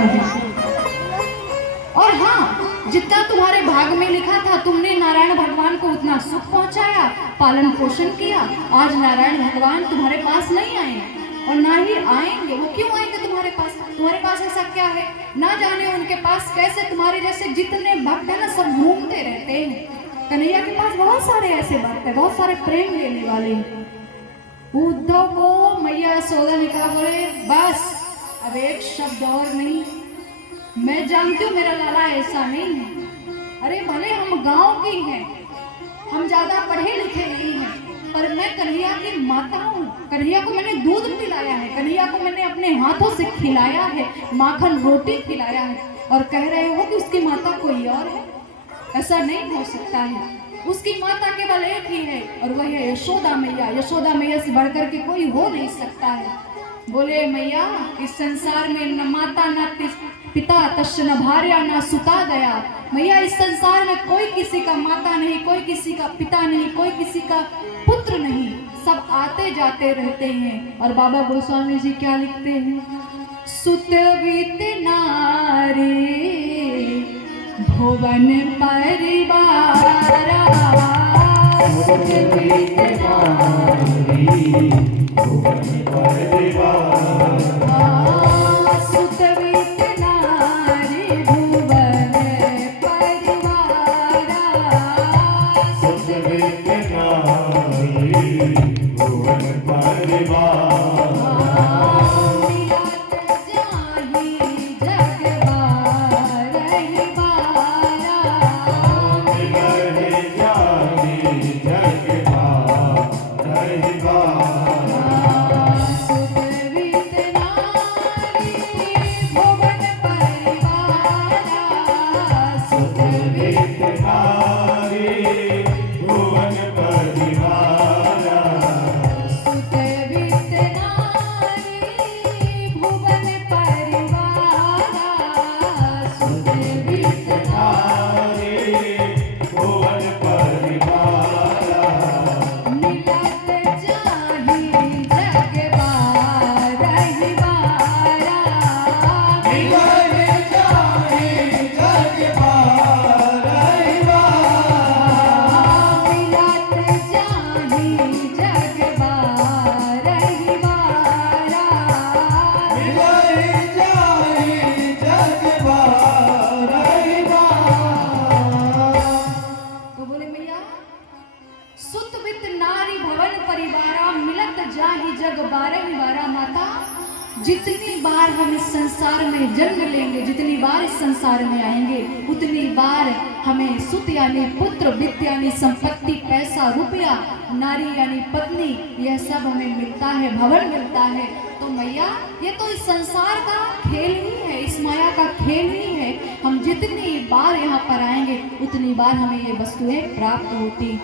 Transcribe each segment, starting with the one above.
नहीं। और हाँ, जितना तुम्हारे भाग में लिखा था, तुमने नारायण भगवान को उतना सुख पहुंचाया, पालन पोषण किया। आज नारायण भगवान तुम्हारे पास नहीं आए और ना ही आएंगे। वो क्यों आएंगे तुम्हारे पास? तुम्हारे पास ऐसा क्या है? ना जाने उनके पास कैसे तुम्हारे जैसे जितने भक्त है ना, सब घूमते रहते हैं। कन्हैया के पास बहुत सारे ऐसे भक्त है, बहुत सारे प्रेम लेने वाले। उद्धव को मैया यशोदा ने कहा, बोले बस अब एक शब्द और नहीं। मैं जानती हूँ मेरा लाला ऐसा नहीं है। अरे भले हम गांव की हैं, हम ज्यादा पढ़े लिखे नहीं हैं, पर मैं कन्हैया की माता हूँ। कन्हैया को मैंने दूध पिलाया है, कन्हैया को मैंने अपने हाथों से खिलाया है, माखन रोटी खिलाया है, और कह रहे हो कि उसकी माता कोई और है? ऐसा नहीं हो सकता है। उसकी माता केवल एक ही है और वह है यशोदा मैया। यशोदा मैया से बढ़कर के कोई हो नहीं सकता है। बोले मैया, इस संसार में न माता न पिता, तस्य न भार्या न सुता गया। मैया, इस संसार में कोई किसी का माता नहीं, कोई किसी का पिता नहीं, कोई किसी का पुत्र नहीं, सब आते जाते रहते हैं। और बाबा गोस्वामी जी क्या लिखते हैं? सुतवित नारी भुवन परिवारा, सुतवित नारी भुवन परिवारा, सुतवित नारी भुवन परिवारा, सुतवित नारी भुवन परिवारा। जितनी बार हम इस संसार में जन्म लेंगे, जितनी बार इस संसार में आएंगे, उतनी बार हमें सुत यानी पुत्र, वित्त यानी संपत्ति, पैसा, रुपया, नारी यानी पत्नी, यह सब हमें मिलता है, भवन मिलता है। तो मैया, ये तो इस संसार का खेल ही है, इस माया का खेल ही है। हम जितनी बार यहाँ पर आएंगे, उतनी बार हमें ये वस्तुएं प्राप्त होती।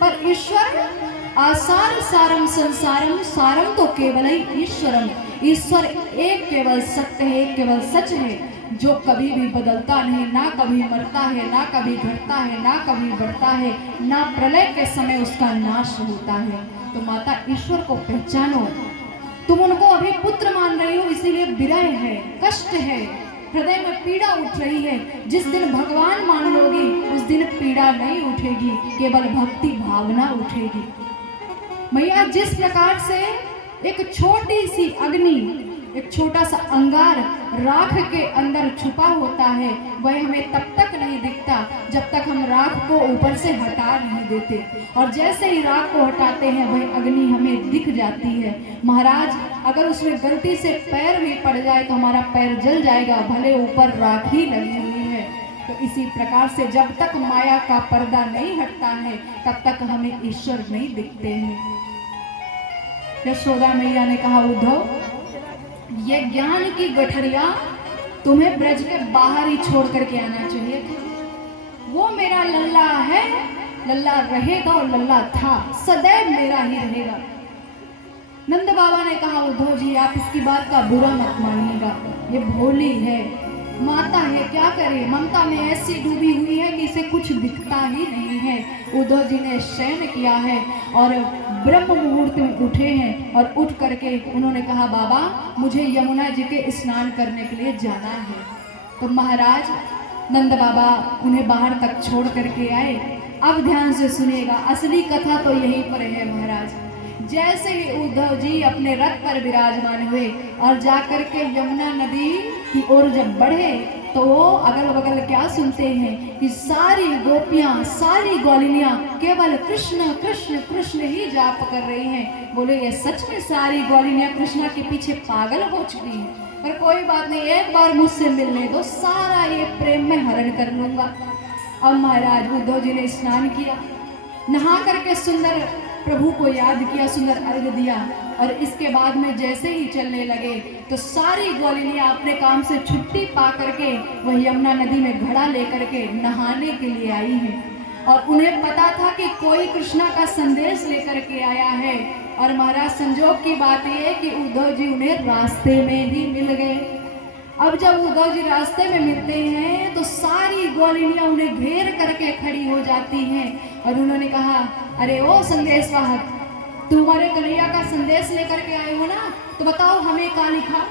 पर ईश्वर आसार सारम संसारम, सारम तो केवल ही ईश्वरम। ईश्वर एक केवल सत्य है, एक केवल सच है, जो कभी भी बदलता नहीं, ना कभी मरता है, ना कभी घटता है, ना कभी बढ़ता है, ना प्रलय के समय उसका नाश होता है। तो माता ईश्वर को पहचानो। तुम उनको अभी पुत्र मान रही हो, इसीलिए विरह है, कष्ट है, हृदय में पीड़ा उठ रही है। जिस दिन भगवान मान लोगी, उस दिन पीड़ा नहीं उठेगी, केवल भक्ति भावना उठेगी। मैया, जिस प्रकार से एक छोटी सी अग्नि, एक छोटा सा अंगार राख के अंदर छुपा होता है, वह हमें तब तक नहीं दिखता जब तक हम राख को ऊपर से हटा नहीं देते, और जैसे ही राख को हटाते हैं वह अग्नि हमें दिख जाती है। महाराज, अगर उसमें गलती से पैर भी पड़ जाए तो हमारा पैर जल जाएगा, भले ऊपर राख ही लगी हुई है। तो इसी प्रकार से जब तक माया का पर्दा नहीं हटता है, तब तक हमें ईश्वर नहीं दिखते हैं। यशोदा मैया ने कहा, उद्धव, ये ज्ञान की गठरिया तुम्हें ब्रज के बाहर ही छोड़ करके आना चाहिए था। वो मेरा लल्ला है, लल्ला रहेगा और लल्ला था, सदैव मेरा ही रहेगा। नंद बाबा ने कहा, उद्धव जी, आप इसकी बात का बुरा मत मानिएगा, ये भोली है, माता है, क्या करे, ममता में ऐसी डूबी हुई है कि इसे कुछ दिखता ही नहीं है। उद्धव जी ने शयन किया है और ब्रह्म मुहूर्त में उठे हैं और उठ करके उन्होंने कहा, बाबा मुझे यमुना जी के स्नान करने के लिए जाना है। तो महाराज नंद बाबा उन्हें बाहर तक छोड़ करके आए। अब ध्यान से सुनिएगा, असली कथा तो यहीं पर है महाराज। जैसे ही उद्धव जी अपने रथ पर विराजमान हुए और जाकर के यमुना नदी की ओर जब बढ़े तो वो अगल बगल क्या सुनते हैं कि सारी गोपियां, सारी ग्वालिनियां केवल कृष्ण कृष्ण कृष्ण ही जाप कर रही हैं। बोले ये सच में सारी ग्वालिनियां कृष्णा के पीछे पागल हो चुकी हैं? पर कोई बात नहीं, एक बार मुझसे मिलने दो, सारा ये प्रेम में हरण कर लूंगा। अब महाराज उद्धव जी ने स्नान किया, नहा करके सुंदर प्रभु को याद किया, सुंदर अर्घ दिया और इसके बाद में जैसे ही चलने लगे तो सारी ग्वालिनियां अपने काम से छुट्टी पा करके वह यमुना नदी में घड़ा लेकर के नहाने के लिए आई हैं। और उन्हें पता था कि कोई कृष्णा का संदेश लेकर के आया है। और महाराज संजोग की बात यह है कि उद्धव जी उन्हें रास्ते में ही मिल गए। अब जब उद्धव जी रास्ते में मिलते हैं तो सारी ग्वालिनियां उन्हें घेर करके खड़ी हो जाती हैं और उन्होंने कहा, अरे ओ संदेश वाहक, तुम्हारे कन्हैया का संदेश लेकर के आए हो ना, तो बताओ हमें क्या लिखा।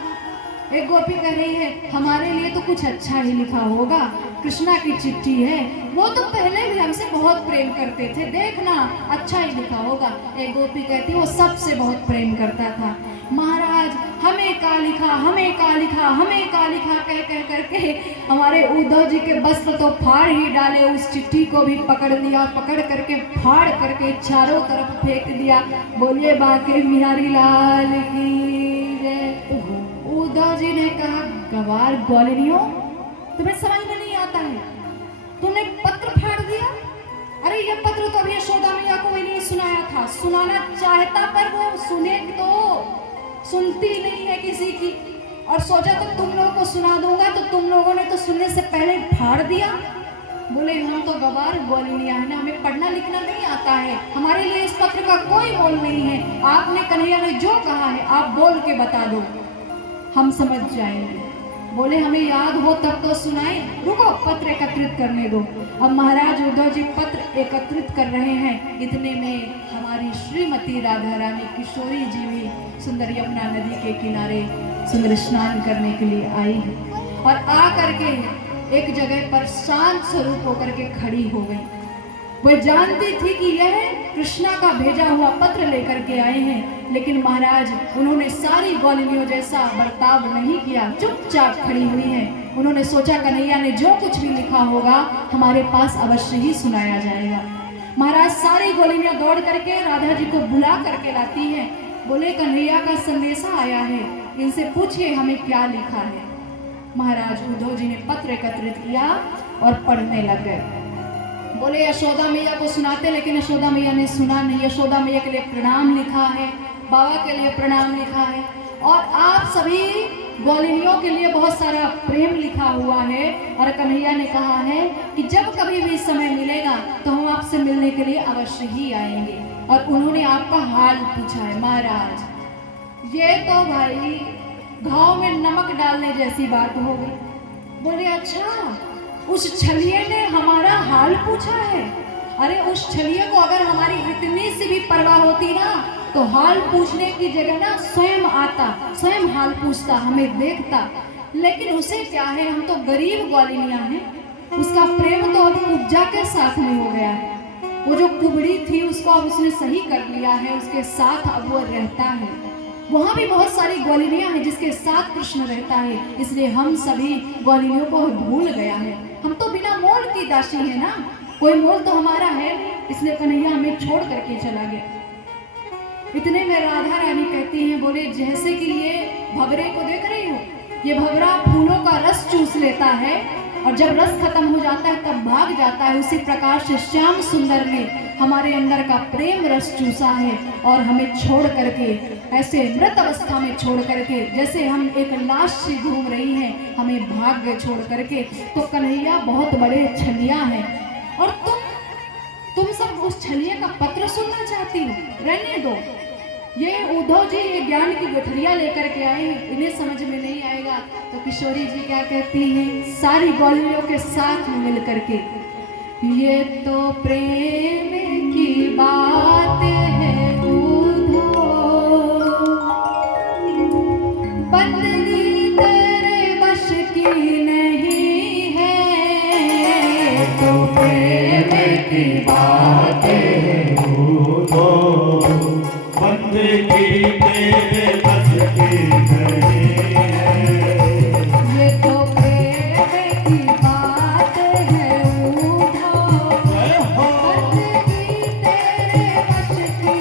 एक गोपी कह रही है, हमारे लिए तो कुछ अच्छा ही लिखा होगा, कृष्णा की चिट्ठी है, वो तो पहले भी हमसे बहुत प्रेम करते थे, देखना अच्छा ही लिखा होगा। एक गोपी कहती वो सबसे बहुत प्रेम करता था। महाराज हमें का लिखा, हमें का लिखा, हमें का लिखा कह कह करके हमारे उद्धव जी के वस्त्र तो फाड़ ही डाले, उस चिट्ठी को भी पकड़ लिया, पकड़ करके फाड़ करके चारों तरफ फेंक दिया। बोलिए बाके बिहारी लाल की जय। उद्धव जी ने कहा, गवार ग्वालिनियों, तुम्हें समझ में नहीं आता है, तुमने पत्र फाड़ दिया। अरे ये पत्र तो अभी यशोदा मैया को ही नहीं सुनाया था, सुनाना चाहता पर वो सुने तो सुनती नहीं है किसी की, और सोचा तो तुम लोगों को सुना दूंगा, तो तुम लोगों ने तो सुनने से पहले फाड़ दिया। बोले हम तो गवार ग्वालिनियां हैं ना, हमें पढ़ना लिखना नहीं आता है, हमारे लिए इस पत्र का कोई मोल नहीं है। आपने कन्हैया ने जो कहा है आप बोल के बता दो, हम समझ जाएंगे। बोले हमें याद हो तब तो सुनाए, रुको पत्र एकत्रित करने दो। अब महाराज उद्धव जी पत्र एकत्रित कर रहे हैं, इतने में हमारी श्रीमती राधा रानी किशोरी जी भी सुंदर यमुना नदी के किनारे सुंदर स्नान करने के लिए आई है और आ करके एक जगह पर शांत स्वरूप होकर के खड़ी हो गई। वो जानती थी कि यह कृष्णा का भेजा हुआ पत्र लेकर के आए हैं, लेकिन महाराज उन्होंने सारी ग्वालिनियों जैसा बर्ताव नहीं किया, चुपचाप खड़ी हुई हैं। उन्होंने सोचा कन्हैया ने जो कुछ भी लिखा होगा हमारे पास अवश्य ही सुनाया जाएगा। महाराज सारी ग्वालिनियां दौड़ करके राधा जी को बुला करके लाती हैं। बोले कन्हैया का संदेशा आया है, इनसे पूछिए हमें क्या लिखा है। महाराज उद्धव जी ने पत्र एकत्रित किया और पढ़ने लग गए। बोले यशोदा मैया को सुनाते, लेकिन यशोदा मैया ने सुना नहीं। यशोदा मैया के लिए प्रणाम लिखा है, बाबा के लिए प्रणाम लिखा है और आप सभी ग्वालिनियों के लिए बहुत सारा प्रेम लिखा हुआ है। और कन्हैया ने कहा है कि जब कभी भी समय मिलेगा तो हम आपसे मिलने के लिए अवश्य ही आएंगे। और उन्होंने आपका हाल पूछा है। महाराज ये तो भाई घाव में नमक डालने जैसी बात हो गई। बोले अच्छा, उस छलिए ने हमारा हाल पूछा है? अरे उस छलिए को अगर हमारी इतनी सी भी परवाह होती ना तो हाल पूछने की जगह ना स्वयं आता, स्वयं हाल पूछता, हमें देखता। लेकिन उसे क्या है, हम तो गरीब ग्वालिनियां हैं, उसका प्रेम तो अब उपजा के साथ में हो गया है। वो जो कुबड़ी थी उसको अब उसने सही कर लिया है, उसके साथ अब वो रहता है। वहाँ भी बहुत सारी ग्वालिनियां हैं जिसके साथ कृष्ण रहता है, इसलिए हम सभी ग्वालिनियों को भूल गया है। हम तो बिना मोल की दासी है ना, कोई मोल तो हमारा है नहीं, इसलिए कन्हैया हमें छोड़ करके चला गया। इतने में राधा रानी कहती हैं, बोले जैसे कि ये भवरे को देख रही हो, ये भवरा फूलों का रस चूस लेता है और जब रस खत्म हो जाता है तब भाग जाता है, उसी प्रकार से श्याम सुंदर ने हमारे अंदर का प्रेम रस चूसा है और हमें छोड़ करके, ऐसे मृत अवस्था में छोड़ करके, जैसे हम एक लाश से घूम रही हैं, हमें भाग गए छोड़ करके। तो कन्हैया बहुत बड़े छलिया हैं और तुम सब उस छलिए का पत्र सुनना चाहती हो, रहने दो। ये उद्धव जी ये ज्ञान की गठरिया लेकर के आए हैं, इन्हें समझ में नहीं आएगा। तो किशोरी जी क्या कहती हैं सारी गौलियों के साथ में मिल करके, ये तो प्रेम की बात है उद्धव, बंदगी तेरे बस की नहीं है, तो प्रेम की बात है उद्धव, बंदगी तेरे बस की नहीं है। ये तो प्रेम की बात है उद्धव, बंदगी तेरे बस की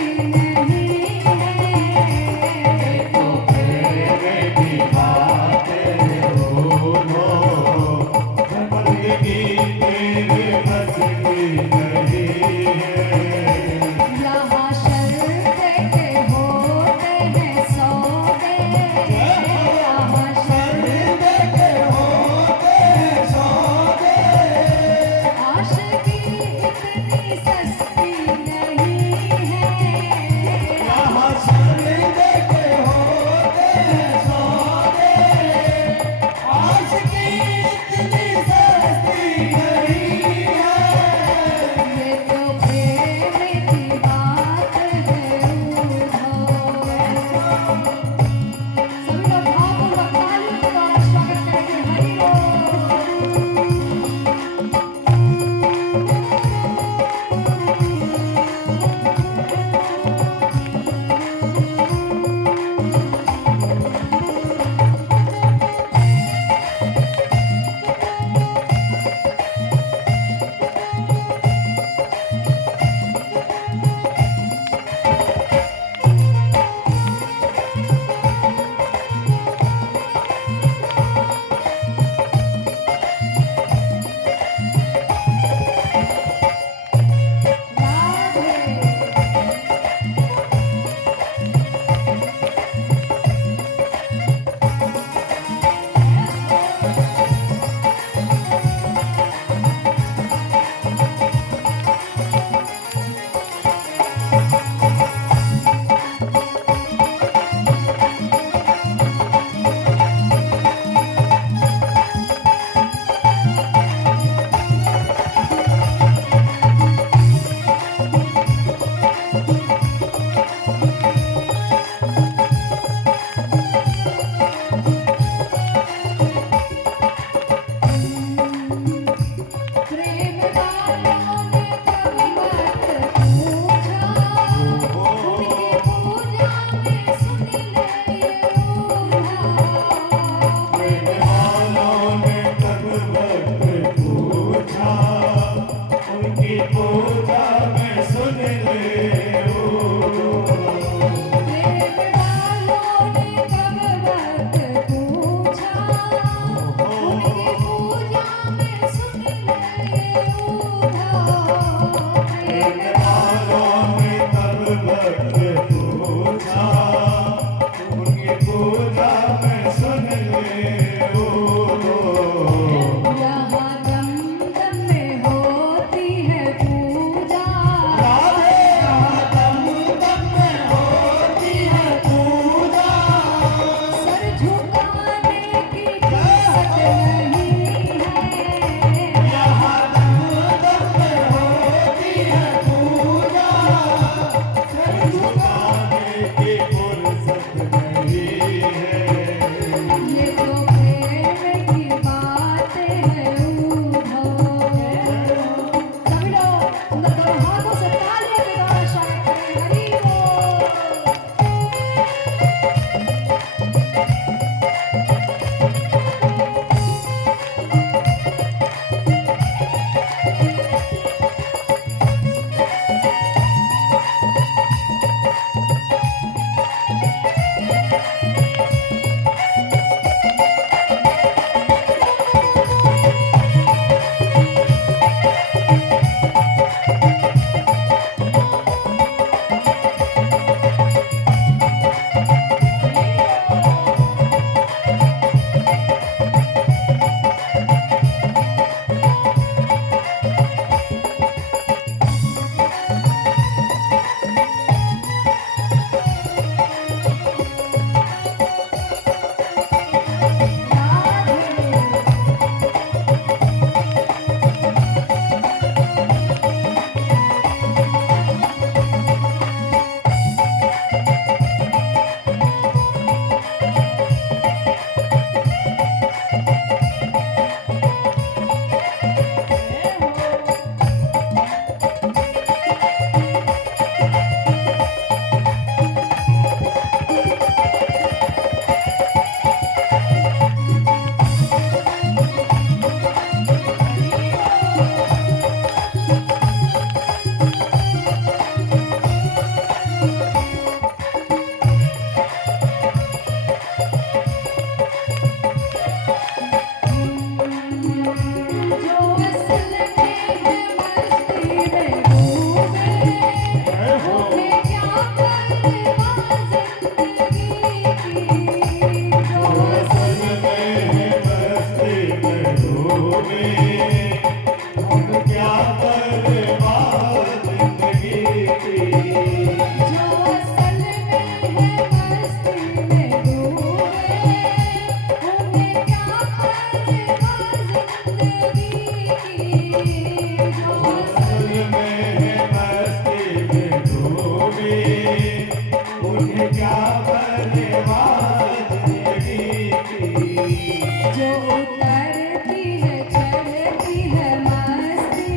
जो उतरती है चढ़ती है मस्ती,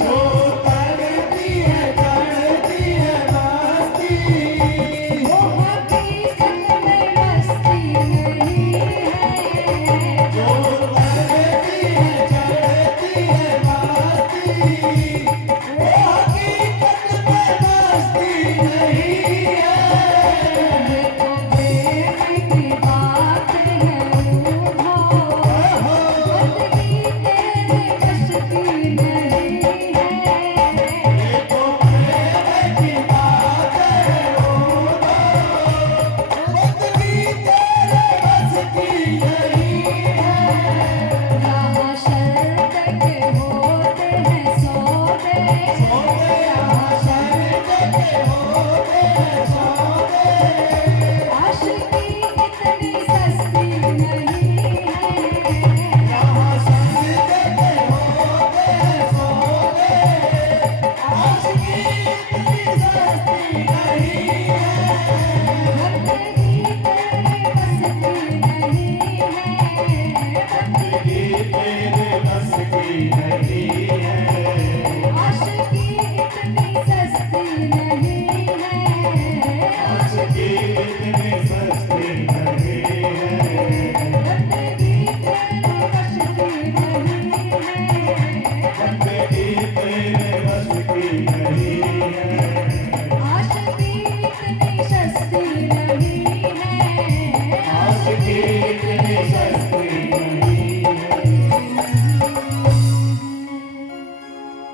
जो उतरती है चढ़ती है मस्ती, वो हकीकत में मस्ती नहीं है। जो उतरती है चढ़ती है मस्ती, वो हकीकत में मस्ती नहीं है। ये तो प्रेम की बात है उधो, बंदगी तेरे बस की नहीं है। ये तो प्रेम की बात है बंदगी तेरे बस की नहीं है। यहाँ शर्त के होते हैं सौदे, यहाँ शर्त के होते हैं सौदे, आशिकी इतनी सस्ती नहीं है। यहाँ संगीत के होते हैं सौदे, आशिकी इतनी सस्ती नहीं है। बंदगी तेरे बस की नहीं है। बंदगी तेरे बस की नहीं है। आशिकी इतनी सस्ती नहीं है। आशिकी इतनी सस्ती नहीं है। बंदगी तेरे बस की नहीं है। बंदगी तेरे बस की नहीं है। आशिकी इतनी सस्ती नहीं है। आशिकी इतनी सस्ती नहीं है।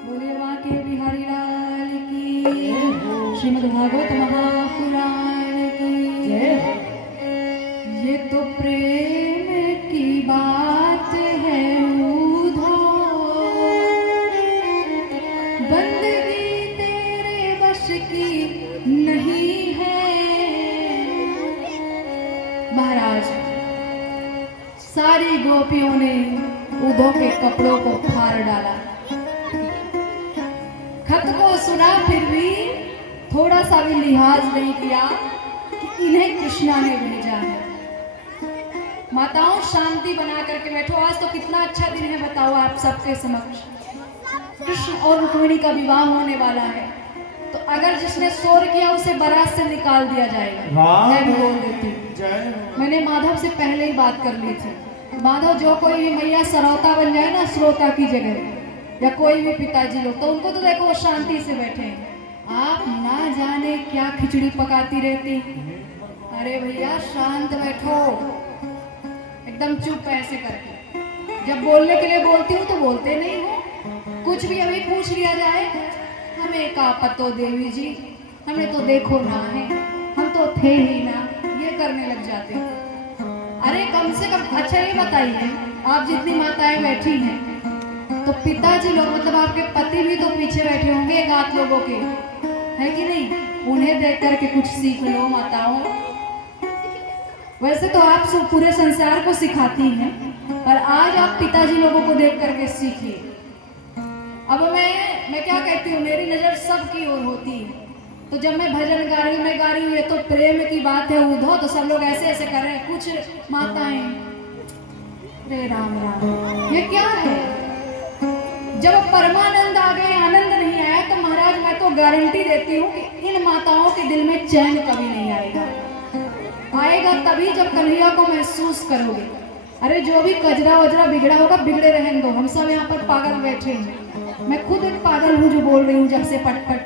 बोलिए बांके बिहारी लाल की, श्रीमद् भागवत महापुराण की। ये तो प्रेम की बात है उधो, बंदगी तेरे बस की नहीं है। महाराज, सारी गोपियों ने उधो के कपड़ों को फाड़ डाला। खत को सुना फिर भी थोड़ा सा भी लिहाज नहीं किया कि इन्हें कृष्णा ने भेजा है। माताओं, शांति बना करके बैठो। आज तो कितना अच्छा दिन है, बताओ आप सबके समक्ष। कृष्ण और रुक्मिणी का विवाह होने वाला है, तो अगर जिसने शोर किया उसे बारात से निकाल दिया जाएगा। वाह। मैं भी बोल देती हूँ। जय मैंने माधव से पहले ही बात कर ली थी। माधव, जो कोई भी मैया सरौता बन जाए ना श्रोता की जगह, या कोई भी पिताजी लोग, तो उनको तो देखो वो शांति से बैठे हैं। आप ना जाने क्या खिचड़ी पकाती रहती। अरे भैया शांत बैठो, एकदम चुप ऐसे करके। जब बोलने के लिए बोलती हूँ तो बोलते नहीं हो। कुछ भी अभी पूछ लिया जाए, हमें का पतो देवी जी, हमें तो देखो ना है, हम तो थे ही ना, ये करने लग जाते हो। अरे कम से कम अच्छा ये बताइए, आप जितनी माताएं बैठी हैं, तो पिताजी लोग मतलब आपके पति भी तो पीछे बैठे होंगे एक आध लोगों के, है कि नहीं? उन्हें देख करके कुछ सीख लो माताओं। वैसे तो आप सब पूरे संसार को सिखाती हैं, पर आज आप पिताजी लोगों को देख करके सीखिए। अब मैं क्या कहती हूँ, मेरी नजर सबकी ओर होती है। तो जब मैं भजन गा रही हूँ, मैं गा रही हूँ ये तो प्रेम की बात है उधो, तो सब लोग ऐसे ऐसे कर रहे हैं। कुछ माताएं, रे राम राम, ये क्या है? जब परमानंद आ गए, आनंद नहीं आया, तो महाराज मैं तो गारंटी देती हूँ कि इन माताओं के दिल में चैन कभी नहीं आएगा। आएगा तभी जब कन्हैया को महसूस करोगे। अरे जो भी कजरा वजरा बिगड़ा होगा, बिगड़े रहने दो, हम सब यहाँ पर पागल बैठे हैं। मैं खुद एक पागल हूँ जो बोल रही हूँ जब से पटपट।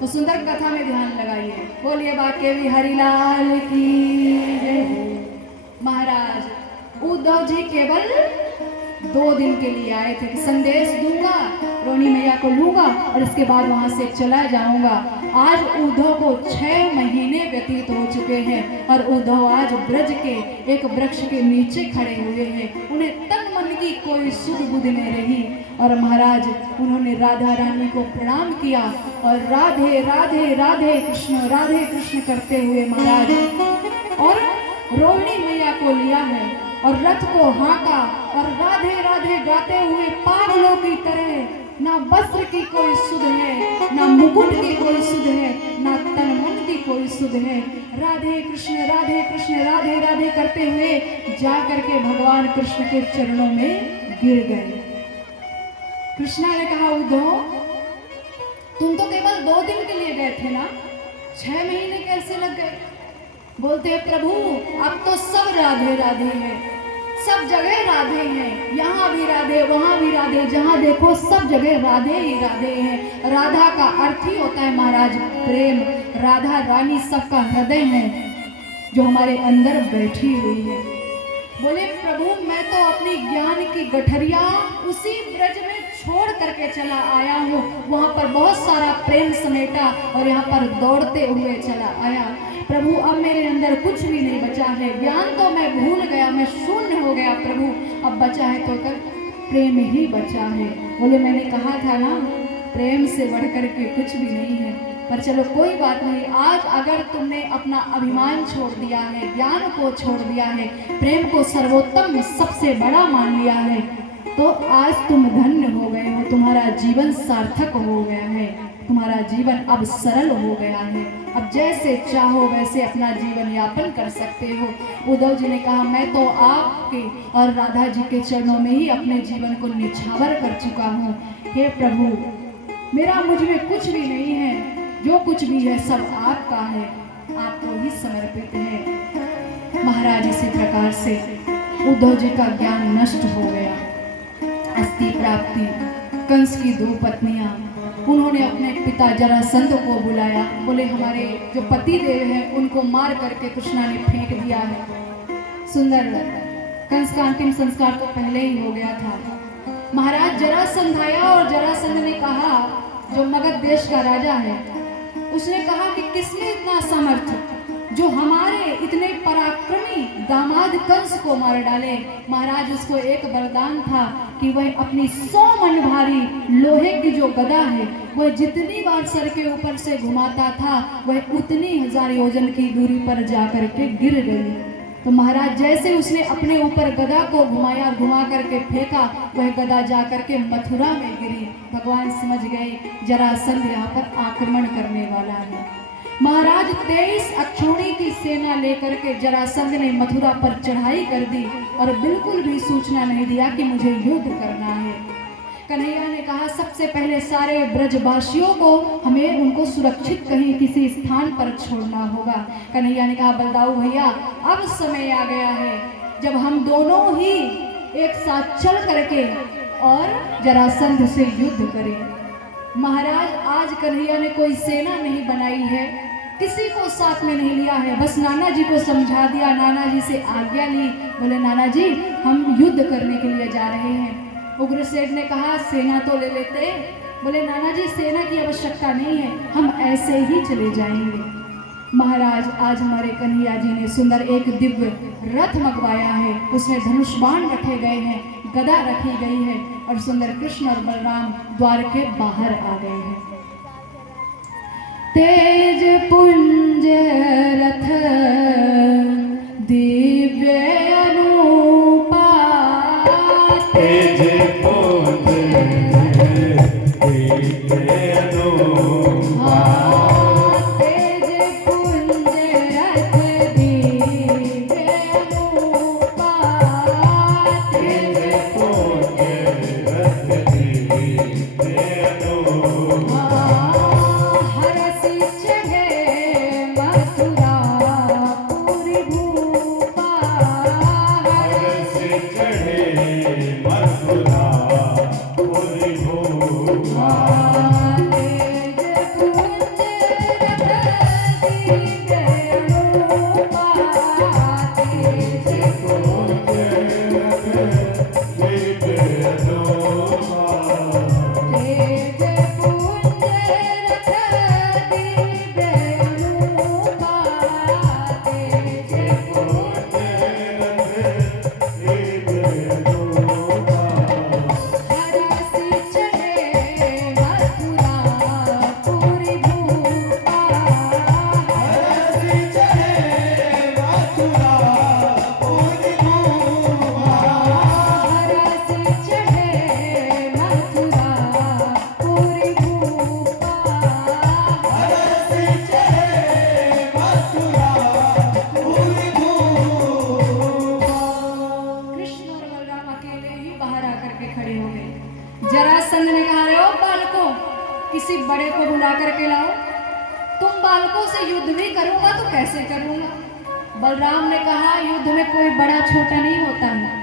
तो सुंदर कथा में ध्यान लगाइए। बोलिए बाके बिहारी लाल की जय। महाराज उद्धव जी केवल 2 दिन के लिए आए थे कि संदेश दूंगा, रोहिणी मैया को लूंगा और इसके बाद वहां से चला जाऊंगा। आज उद्धव को 6 महीने व्यतीत हो चुके हैं और उद्धव आज ब्रज के एक वृक्ष के नीचे खड़े हुए हैं। उन्हें तन मन की कोई सुध बुध नहीं रही और महाराज उन्होंने राधा रानी को प्रणाम किया और राधे राधे राधे कृष्ण करते हुए महाराज और रोहिणी मैया को लिया है और रथ को हाँका और राधे राधे गाते हुए पागलों की तरह ना वस्त्र की कोई सुध है, ना मुकुट की कोई सुध है, ना तन मन की कोई सुध है। राधे कृष्ण राधे कृष्ण राधे राधे करते हुए जा करके भगवान कृष्ण के चरणों में गिर गए। कृष्णा ने कहा, उद्धव तुम तो केवल 2 दिन के लिए गए थे ना, 6 महीने कैसे लग गए? बोलते हैं, प्रभु अब तो सब राधे राधे हैं, सब जगह राधे हैं, यहाँ भी राधे वहाँ भी राधे, जहाँ देखो सब जगह राधे ही राधे हैं। राधा का अर्थ ही होता है महाराज प्रेम। राधा रानी सबका हृदय है जो हमारे अंदर बैठी हुई है। बोले, प्रभु मैं तो अपनी ज्ञान की गठरिया उसी ब्रज में छोड़ करके चला आया हूँ, वहाँ पर बहुत सारा प्रेम समेटा और यहाँ पर दौड़ते हुए चला आया। प्रभु अब मेरे अंदर कुछ भी नहीं बचा है, ज्ञान तो मैं भूल गया, मैं शून्य हो गया प्रभु, अब बचा है तो कर प्रेम ही बचा है। बोले, मैंने कहा था ना प्रेम से बढ़ कर के कुछ भी नहीं है। पर चलो कोई बात नहीं, आज अगर तुमने अपना अभिमान छोड़ दिया है, ज्ञान को छोड़ दिया है, प्रेम को सर्वोत्तम सबसे बड़ा मान लिया है, तो आज तुम धन्य हो गए हो, तुम्हारा जीवन सार्थक हो गया है, तुम्हारा जीवन अब सरल हो गया है, अब जैसे चाहो वैसे अपना जीवन यापन कर सकते हो। उद्धव जी ने कहा, मैं तो आपके और राधा जी के चरणों में ही अपने जीवन को निछावर कर चुका हूँ। हे प्रभु, मेरा मुझ में कुछ भी नहीं है, जो कुछ भी है सब आपका है, आपको ही समर्पित है। महाराज इसी प्रकार से उद्धव जी का ज्ञान नष्ट हो गया। अस्थि प्राप्ति, कंस की 2 पत्नियां, उन्होंने अपने पिता जरासंध को बुलाया। बोले, हमारे जो पति देव हैं उनको मार करके कृष्णा ने फेंक दिया है। सुंदर, कंस का अंतिम संस्कार तो पहले ही हो गया था। महाराज जरासंध आया और जरासंध ने कहा, जो मगध देश का राजा है, उसने कहा कि किसने इतना सामर्थ्य जो हमारे इतने पराक्रमी दामाद कंस को मार डाले। महाराज उसको एक वरदान था कि वह अपनी 100 मन भारी लोहे की जो गदा है, वह जितनी बार सर के ऊपर से घुमाता था वह उतनी 1000 योजन की दूरी पर जाकर के गिर गई। तो महाराज जैसे उसने अपने ऊपर गदा को घुमाया, घुमा करके फेंका, वह गदा जाकर के मथुरा में गिरी। भगवान समझ गए जरासंध यहाँ पर आक्रमण करने वाला है। महाराज 23 अक्षौणी की सेना लेकर के जरासंध ने मथुरा पर चढ़ाई कर दी और बिल्कुल भी सूचना नहीं दिया कि मुझे युद्ध करना है। कन्हैया ने कहा, सबसे पहले सारे ब्रजवासियों को हमें उनको सुरक्षित कहीं किसी स्थान पर छोड़ना होगा। कन्हैया ने कहा, बलदाऊ भैया अब समय आ गया है जब हम दोनों ही एक साथ चल करके और जरासंध से युद्ध करें। महाराज आज कन्हैया ने कोई सेना नहीं बनाई है, किसी को साथ में नहीं लिया है, बस नाना जी को समझा दिया, नाना जी से आज्ञा ली। बोले, नाना जी हम युद्ध करने के लिए जा रहे हैं। उग्रसेन ने कहा, सेना तो ले लेते। बोले, नाना जी सेना की आवश्यकता नहीं है, हम ऐसे ही चले जाएंगे। महाराज आज हमारे कन्हैया जी ने सुंदर एक दिव्य रथ मंगवाया है, उसमें धनुष बाण रखे गए हैं, गदा रखी गई है और सुंदर कृष्ण और बलराम द्वार के बाहर आ गए हैं। तेज पुंज रथ दिव्य अनुपा, तेज पुंज दिव्य अनुपा, तेज पुंज रथ दिव्य अनुपा, तेज पुंज रथ दिव्य अनुपा, हरसी चढ़े मथुरापुरी भूपा, हरस चढ़े मथुरापुरी भूपा, तेज पुंज रथ दिव्य अनुपा, तेज पुंज रथ दिव्य अनुपा, तेज पुंज रथ दिव्य अनुपा, तेज पुंज रथ दिव्य अनुपा, हरसी चढ़े मथुरापुरी भूपा, हरस चढ़े मथुरापुरी भूपा, करके खड़े हो गए। जरासंध ने कहा, अरे ओ बालकों, किसी बड़े को बुला करके लाओ। तुम बालकों से युद्ध भी करूंगा तो कैसे करूंगा? बलराम ने कहा, युद्ध में कोई बड़ा छोटा नहीं होता है,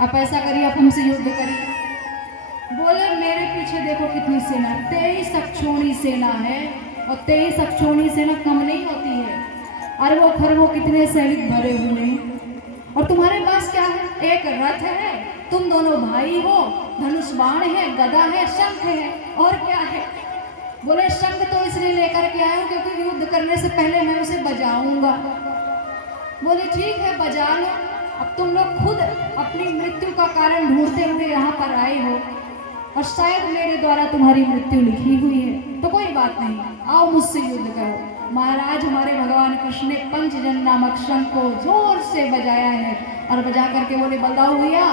आप ऐसा करिए, आप हमसे युद्ध करिए। बोले, मेरे पीछे देखो कितनी सेना, 23 अक्षौणी सेना है, और 23 अक्षौणी सेना कम नहीं होती है, अरबों खरबों कितने सैनिक भरे हुए हैं। और तुम्हारे पास क्या है? एक रथ है, तुम दोनों भाई हो, धनुष बाण है, गदा है, शंख है, और क्या है? बोले, शंख तो इसलिए लेकर के आया हूं क्योंकि युद्ध करने से पहले मैं उसे बजाऊंगा। बोले, ठीक है, बजा लो। अब तुम लोग खुद अपनी मृत्यु का कारण ढूंढते हुए यहाँ पर आए हो, और शायद मेरे द्वारा तुम्हारी मृत्यु लिखी हुई है, तो कोई बात नहीं, आओ मुझसे युद्ध करो। महाराज, हमारे भगवान कृष्ण ने पंचजन नामक शंख को जोर से बजाया है, और बजा करके बोले, बलदाऊ भैया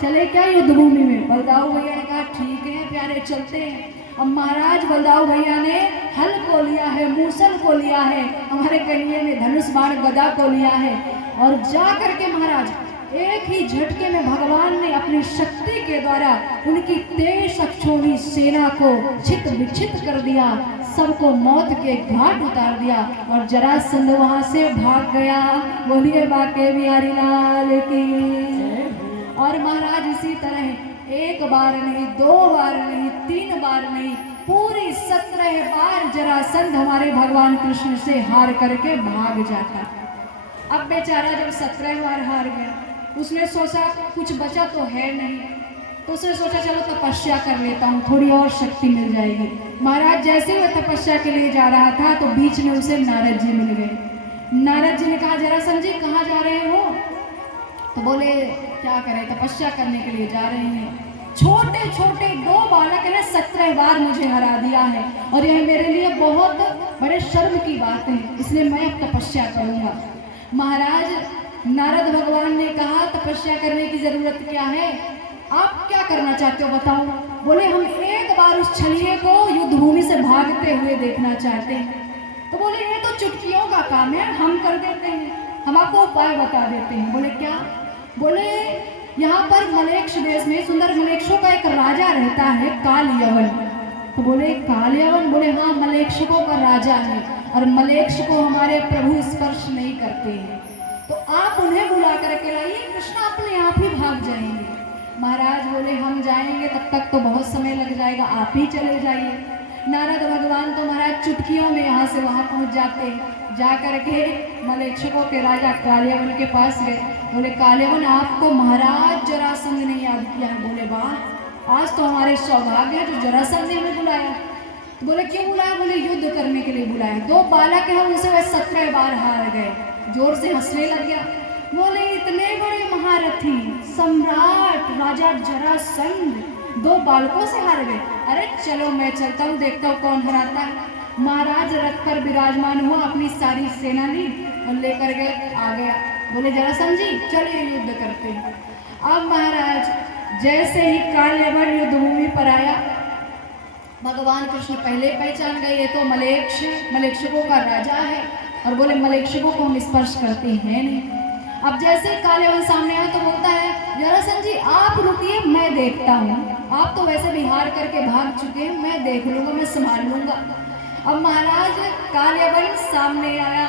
चले क्या युद्ध भूमि में? बलदाऊ भैया ने कहा, ठीक है प्यारे, चलते हैं। अब महाराज, बलदाऊ भैया ने हल को लिया है, मूसल को लिया है, हमारे कन्हैया ने धनुष बाण गदा को लिया है, और जा करके महाराज एक ही झटके में भगवान ने अपनी शक्ति के द्वारा उनकी 23 अक्षौणी सेना को छित विछित कर दिया, सबको मौत के घाट उतार दिया, और जरासंध वहां से भाग गया। बोलिए बाके बिहारी लाल की। और महाराज इसी तरह एक बार नहीं, 2 बार नहीं, 3 बार नहीं, पूरी 17 बार जरासंध हमारे भगवान कृष्ण से हार करके भाग जाता। अब बेचारा जब 17 बार हार गया, उसने सोचा कुछ बचा तो है नहीं, तो उसने सोचा चलो तपस्या कर लेता हूँ, थोड़ी और शक्ति मिल जाएगी। महाराज जैसे ही वह तपस्या के लिए जा रहा था तो बीच में उसे नारद जी मिल गए। नारद जी ने कहा, जरासंध जी कहाँ जा रहे हो? तो बोले, क्या करें, तपस्या करने के लिए जा रहे हैं। छोटे छोटे 2 बालक ने 17 बार मुझे हरा दिया है, और यह मेरे लिए बहुत बड़े शर्म की बात है, इसलिए मैं अब तपस्या करूँगा। महाराज, नारद भगवान ने कहा, तपस्या करने की जरूरत क्या है, आप क्या करना चाहते हो बताओ? बोले, हम एक बार उस छलिए को युद्ध भूमि से भागते हुए देखना चाहते हैं। तो बोले, ये तो चुटकियों का काम है, हम कर देते हैं, हम आपको उपाय बता देते हैं। बोले, क्या? बोले, यहाँ पर मलेक्ष देश में सुंदर मलेक्षों का एक राजा रहता है, काल यवन। तो बोले, काल यवन? बोले, हाँ, मलेक्षकों का राजा है, और मलेक्ष को हमारे प्रभु स्पर्श नहीं करते हैं, तो आप उन्हें बुला करके लाइए, कृष्ण अपने आप ही भाग जाएंगे। महाराज बोले, हम जाएंगे तब तक तो बहुत समय लग जाएगा, आप ही चले जाइए। नारद भगवान तो महाराज चुटकियों में यहाँ से वहाँ पहुँच जाते, जा करके मलेक्षकों के राजा कालयवन के पास गए। बोले, कालयवन, आपको महाराज जरासंध ने याद किया है। बोले, वाह, आज तो हमारे सौभाग्य है जो जरासंध ने हमें बुलाया। तो बोले, क्यों बुलाया? बोले, युद्ध करने के लिए बुलाया। 2 बालक हैं, उनसे वह 17 बार हार गए। जोर से हंसने लग गया। बोले, इतने बड़े महारथी सम्राट राजा जरासंध 2 बालकों से हार गए? अरे चलो मैं चलता हूँ, देखता हूँ कौन हराता है। महाराज रथ पर विराजमान हुआ, अपनी सारी सेना ली और लेकर गए, आ गया। बोले, जरासंध जी चलिए युद्ध करते हैं। अब महाराज जैसे ही कालयवन युद्ध भूमि पर आया, भगवान कृष्ण पहले पहचान गए, ये तो मलेक्ष, मलेक्षकों का राजा है, और बोले, मलेक्षकों को हम स्पर्श करते हैं नहीं। अब जैसे ही कालयवन सामने आया तो बोलता है, जरासंध जी आप रुकिए, मैं देखता हूँ, आप तो वैसे भी हार करके भाग चुके हैं, मैं देख लूँगा, मैं संभाल लूँगा। अब महाराज कालयवन सामने आया,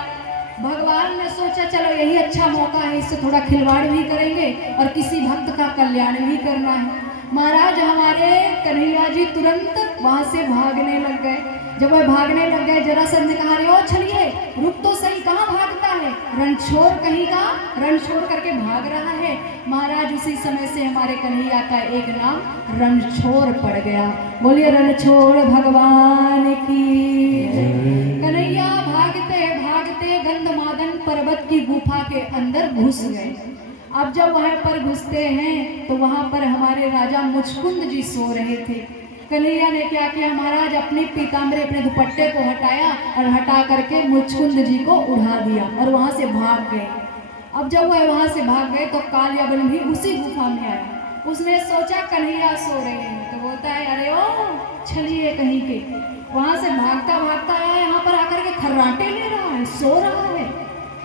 भगवान ने सोचा चलो यही अच्छा मौका है, इससे थोड़ा खिलवाड़ भी करेंगे और किसी भक्त का कल्याण भी करना है। महाराज हमारे कन्हैया जी तुरंत वहाँ से भागने लग गए। जब वह भागने लग गए, जरासंध ने कहा, अरे ओ छलिए, रुक तो सही, कहाँ भागता है? रणछोड़ कहीं का, रणछोड़ करके भाग रहा है। महाराज उसी समय से हमारे कन्हैया का एक नाम रणछोड़ पड़ गया। बोलिए रणछोड़ भगवान की। कन्हैया भागते भागते गंधमादन पर्वत की गुफा के अंदर घुस गए। अब जब वहाँ पर घुसते हैं तो वहाँ पर हमारे राजा मुचकुंद जी सो रहे थे। कन्हैया ने क्या किया, महाराज अपनी पीताम्बरी, अपने दुपट्टे को हटाया और हटा करके मुचकुंद जी को उड़ा दिया और वहाँ से भाग गए। अब जब वह वहाँ से भाग गए तो कालयवन भी उसी गुफा में आया। उसने सोचा कन्हैया सो रहे हैं, तो बोलता है, अरे ओ छलिए कहीं के, वहाँ से भागता भागता आया, यहाँ पर आकर के खर्राटे ले रहा है, सो रहा है।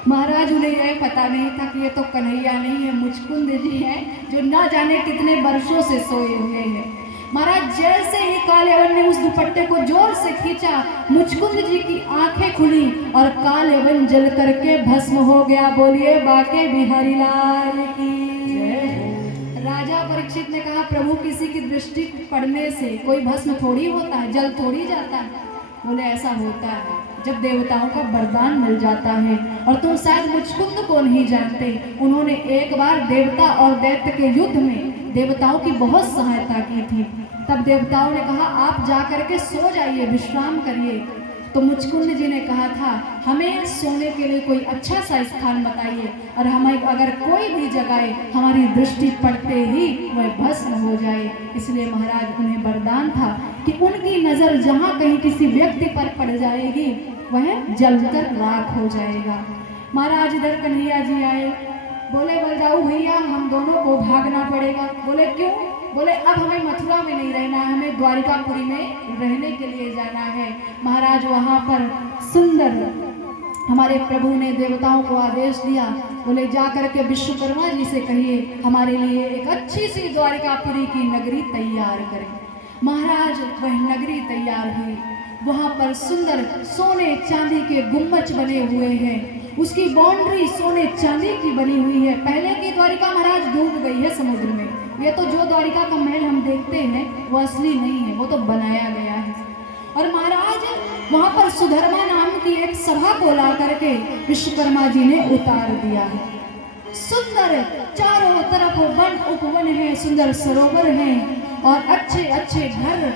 महाराज उन्हें यह पता नहीं था कि ये तो कन्हैया नहीं है, मुचकुंद जी हैं जो ना जाने कितने वर्षों से सोए हुए हैं। महाराज जैसे ही कालेवन ने उस दुपट्टे को जोर से खींचा, मुचकुंद जी की आंखें खुली और कालेवन जल करके भस्म हो गया। बोलिए बाके बिहारी लाल की। राजा परीक्षित ने कहा, प्रभु किसी की दृष्टि पड़ने से कोई भस्म थोड़ी होता है, जल थोड़ी जाता है। बोले ऐसा होता है जब देवताओं का वरदान मिल जाता है, और तुम शायद मुचकुंद को नहीं जानते। उन्होंने एक बार देवता और दैत्य के युद्ध में देवताओं की बहुत सहायता की थी। तब देवताओं ने कहा आप जा करके सो जाइए, विश्राम करिए। तो मुचकुंद जी ने कहा था हमें सोने के लिए कोई अच्छा सा स्थान बताइए, और हमें अगर कोई भी जगाए हमारी दृष्टि पड़ते ही वह भस्म हो जाए। इसलिए महाराज उन्हें वरदान था कि उनकी नज़र जहाँ कहीं किसी व्यक्ति पर पड़ जाएगी वह जलकर राख हो जाएगा। महाराज इधर कन्हैया जी आए, बोले बलजाऊ भैया हम दोनों को भागना पड़ेगा। बोले क्यों? बोले अब हमें मथुरा में नहीं रहना है, हमें द्वारिकापुरी में रहने के लिए जाना है। महाराज वहाँ पर सुंदर हमारे प्रभु ने देवताओं को आदेश दिया, बोले जा करके विश्वकर्मा जी से कहिए हमारे लिए एक अच्छी सी द्वारिकापुरी की नगरी तैयार करें। महाराज वह नगरी तैयार हुई। वहाँ पर सुंदर सोने चांदी के गुम्बज बने हुए हैं, उसकी बाउंड्री सोने चांदी की बनी हुई है। पहले की द्वारिका महाराज डूब गई है समुद्र में। ये तो जो द्वारिका का महल हम देखते हैं वो असली नहीं है, वो तो बनाया गया है। और महाराज वहाँ पर सुधर्मा नाम की एक सभा को ला करके विश्वकर्मा जी ने उतार दिया है। सुंदर चारों तरफ वन उपवन है, सुंदर सरोवर हैं और अच्छे अच्छे घर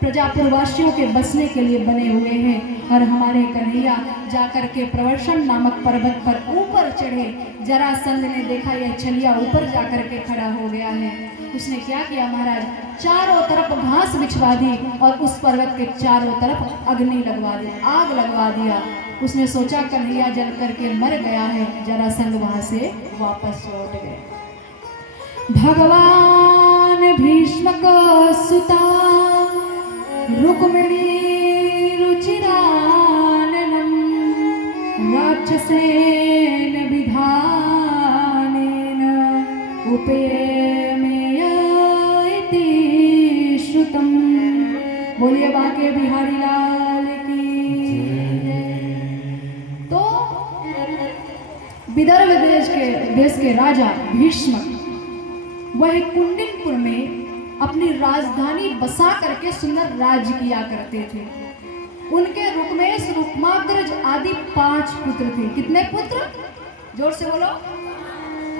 प्रजापुरवासियों के बसने के लिए बने हुए हैं। और हमारे कन्हैया जाकर के प्रवर्षण नामक पर्वत पर ऊपर चढ़े। जरासंध ने देखा यह छलिया ऊपर जाकर के खड़ा हो गया है। उसने क्या किया महाराज, चारों तरफ घास बिछवा दी और उस पर्वत के चारों तरफ अग्नि लगवा दी, आग लगवा दिया। उसने सोचा कन्हैया जल करके मर गया है। जरासंध वहां से वापस लौट गए। भगवान भीष्म का सुता रुक्मिणी रुचिराननम राक्षसेन विधानेन उपेयमेय इति श्रुतम्। बोलिए बाके बिहारी लाल की। तो विदर्भ देश के राजा भीष्म वह कुंडिनपुर में अपनी राजधानी बसा करके सुंदर राज्य किया करते थे। उनके रुक्मेश रुक्माग्रज आदि 5 पुत्र थे। कितने पुत्र? जोर से बोलो।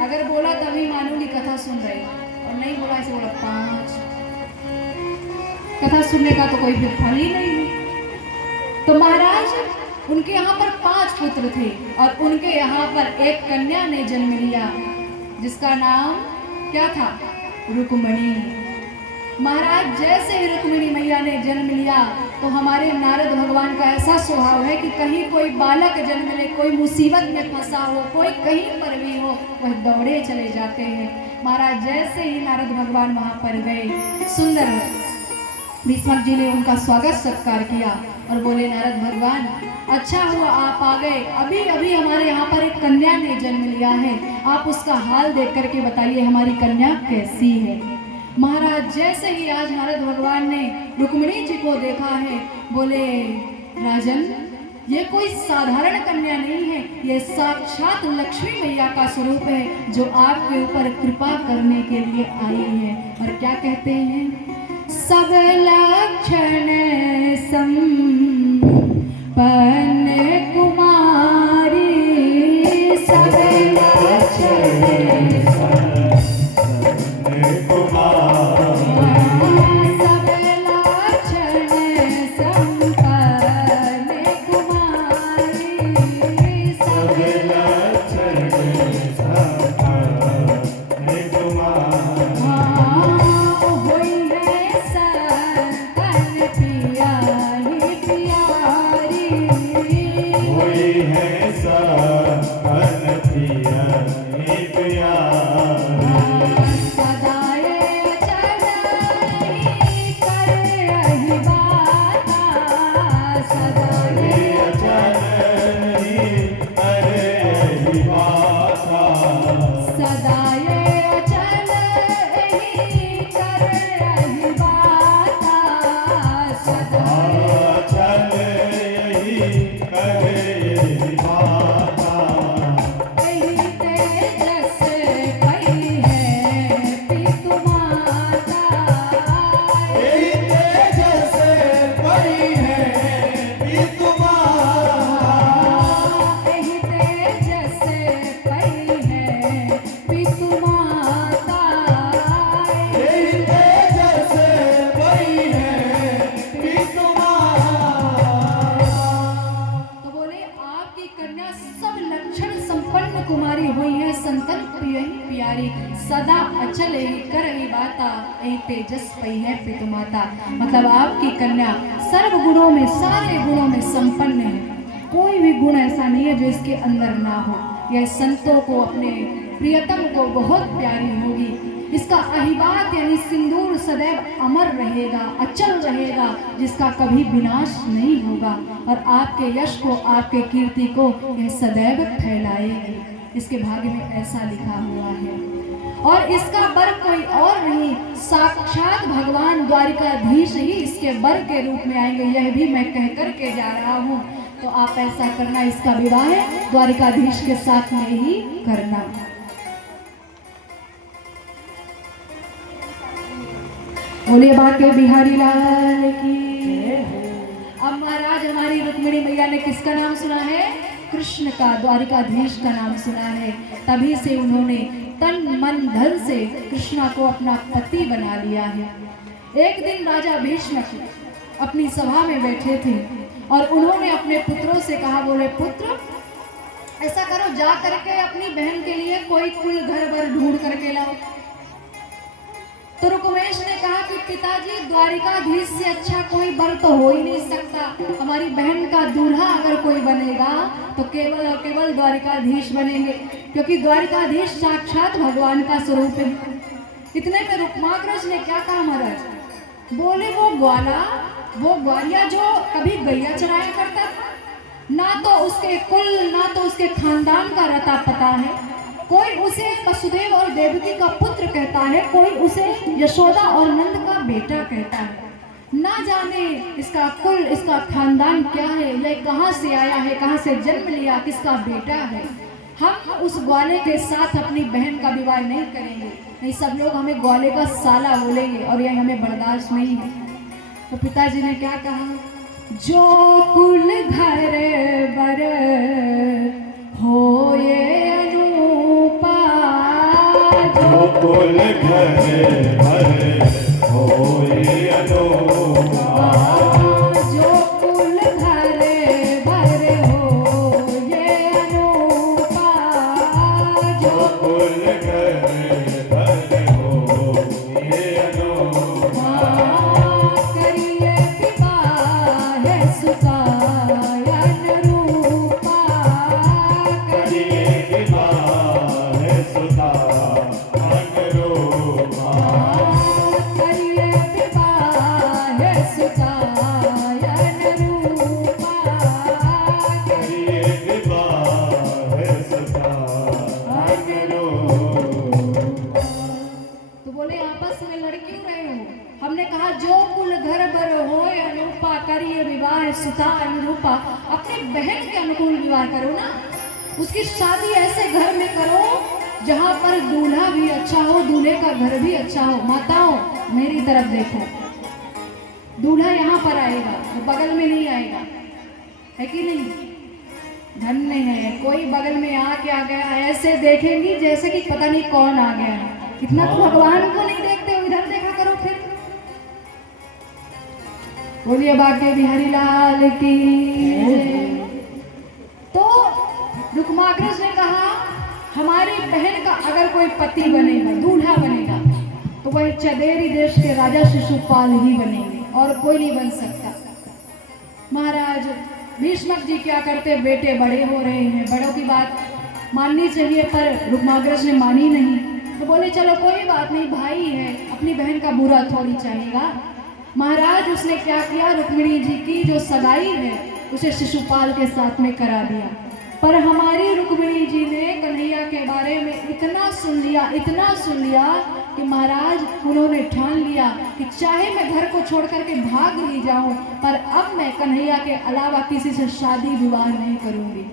अगर बोला तभी मानूंगी कथा सुन रहे, और नहीं बोला ऐसे बोला 5। कथा सुनने का तो कोई फिर फल ही नहीं है। तो महाराज उनके यहाँ पर 5 पुत्र थे और उनके यहाँ पर एक कन्या ने जन्म लिया जिसका नाम क्या था? रुक्मिणी। महाराज जैसे ही रुक्मिणी मैया ने जन्म लिया तो हमारे नारद भगवान का ऐसा स्वभाव है कि कहीं कोई बालक जन्म ले, कोई मुसीबत में फंसा हो, कोई कहीं पर भी हो, वह दौड़े चले जाते हैं। महाराज जैसे ही नारद भगवान वहाँ पर गए, सुंदर भीष्मक जी ने उनका स्वागत सत्कार किया और बोले नारद भगवान अच्छा हुआ आप आ गए। अभी अभी हमारे यहाँ पर एक कन्या ने जन्म लिया है, आप उसका हाल देख करके बताइए हमारी कन्या कैसी है। महाराज जैसे ही आज नारद भगवान ने रुक्मिणी जी को देखा है, बोले राजन ये कोई साधारण कन्या नहीं है, ये साक्षात लक्ष्मी मैया का स्वरूप है जो आपके ऊपर कृपा करने के लिए आई है। और क्या कहते हैं? सब लक्षण संपन्न कुमारी, सब लक्षण दाता ऐ तेजस पई है पितु माता। मतलब आपकी कन्या सर्व गुणों में, सारे गुणों में संपन्न है। कोई भी गुण ऐसा नहीं है जो इसके अंदर ना हो। यह संतों को, अपने प्रियतम को बहुत प्यारी होगी। इसका अहिबात यानी सिंदूर सदैव अमर रहेगा, अचल रहेगा, जिसका कभी विनाश नहीं होगा। और आपके यश को, आपके कीर्ति को यह सदैव फैलाएगी। इसके भाग्य में ऐसा लिखा हुआ है। और इसका वर कोई और नहीं, साक्षात भगवान द्वारिकाधीश ही इसके वर के रूप में आएंगे। यह भी मैं कह कर के जा रहा हूँ। तो आप ऐसा करना, इसका विवाह द्वारिकाधीश के साथ में ही करना। बोलिए बाके बिहारी लाल की। अब महाराज हमारी रुक्मिणी मैया ने किसका नाम सुना है? कृष्ण का, द्वारिकाधीश का नाम सुना है। तभी से उन्होंने तन मन धन से कृष्णा को अपना पति बना लिया है। एक दिन राजा भीष्म अपनी सभा में बैठे थे और उन्होंने अपने पुत्रों से कहा, बोले पुत्र ऐसा करो, जा करके अपनी बहन के लिए कोई कुल घर वर ढूंढ करके लाओ। तो रुक्मेश ने कहा कि पिताजी, द्वारिकाधीश से अच्छा कोई वर तो हो ही नहीं सकता। हमारी बहन का दूल्हा अगर कोई बनेगा तो केवल और केवल द्वारिकाधीश बनेंगे, क्योंकि द्वारिकाधीश साक्षात भगवान का स्वरूप है। इतने में रुक्माग्रज ने क्या कहा महाराज? बोले वो ग्वाला, वो ग्वालिया जो कभी गैया चराया करता था, ना तो उसके कुल, ना तो उसके खानदान का रता पता है। कोई उसे वसुदेव और देवकी का पुत्र कहता है, कोई उसे यशोदा और नंद का बेटा कहता है। ना जाने इसका कुल, इसका खानदान क्या है, यह कहाँ से आया है, कहाँ से जन्म लिया, किसका बेटा है। हम उस ग्वाले के साथ अपनी बहन का विवाह नहीं करेंगे, नहीं सब लोग हमें ग्वाले का साला बोलेंगे और यह हमें बर्दाश्त नहीं है। तो पिताजी ने क्या कहा? जो कुल घर बर हो ये अनुपा, जो कुल घर बर हो ये अनुपा, जो कुल घर बर हो ये अनुपा, जो कुल घर बर हो ये अनुपा, करिए विवाह सुतायन रूपा, करिए विवाह सुता अनुरूपा, करिए विवाह सुतायन रूपा, करिए विवाह सुता अनुरूपा। तो बोले आपस में लड़ क्यों रहे हो? हमने कहा जो कुल घर बर हो अनुपा, करिए विवाह सुता अनुरूपा। अपनी बहन के अनुकूल विवाह करो ना, उसकी शादी ऐसे घर में करो जहाँ पर दूल्हा भी अच्छा हो, दूल्हे का घर भी अच्छा हो। माताओं मेरी तरफ देखो, दूल्हा यहाँ पर आएगा तो बगल में नहीं आएगा, है कि नहीं? धन्य है, कोई बगल में आके आ गया, ऐसे देखेंगी जैसे कि पता नहीं कौन आ गया है। इतना तो भगवान को नहीं देखते हो, इधर देखा करो फिर। बोलिए बाके बिहारी लाल की जय। तो रुक्माग्रज ने कहा, हमारी बहन का अगर कोई पति बनेगा, दूल्हा बनेगा, तो वह चदेरी देश के राजा शिशुपाल ही बनेंगे और कोई नहीं बन सकता। महाराज भीष्मक जी क्या करते, बेटे बड़े हो रहे हैं, बड़ों की बात माननी चाहिए, पर रुक्माग्रज ने मानी नहीं। तो बोले चलो कोई बात नहीं, भाई है, अपनी बहन का बुरा थोड़ी चाहेगा। महाराज उसने क्या किया, रुक्मिणी जी की जो सगाई है उसे शिशुपाल के साथ में करा दिया। पर हमारी रुक्मिणी जी ने कन्हैया के बारे में इतना सुन लिया, इतना सुन लिया कि महाराज उन्होंने ठान लिया कि चाहे मैं घर को छोड़ करके भाग ही जाऊं, पर अब मैं कन्हैया के अलावा किसी से शादी विवाह नहीं करूंगी।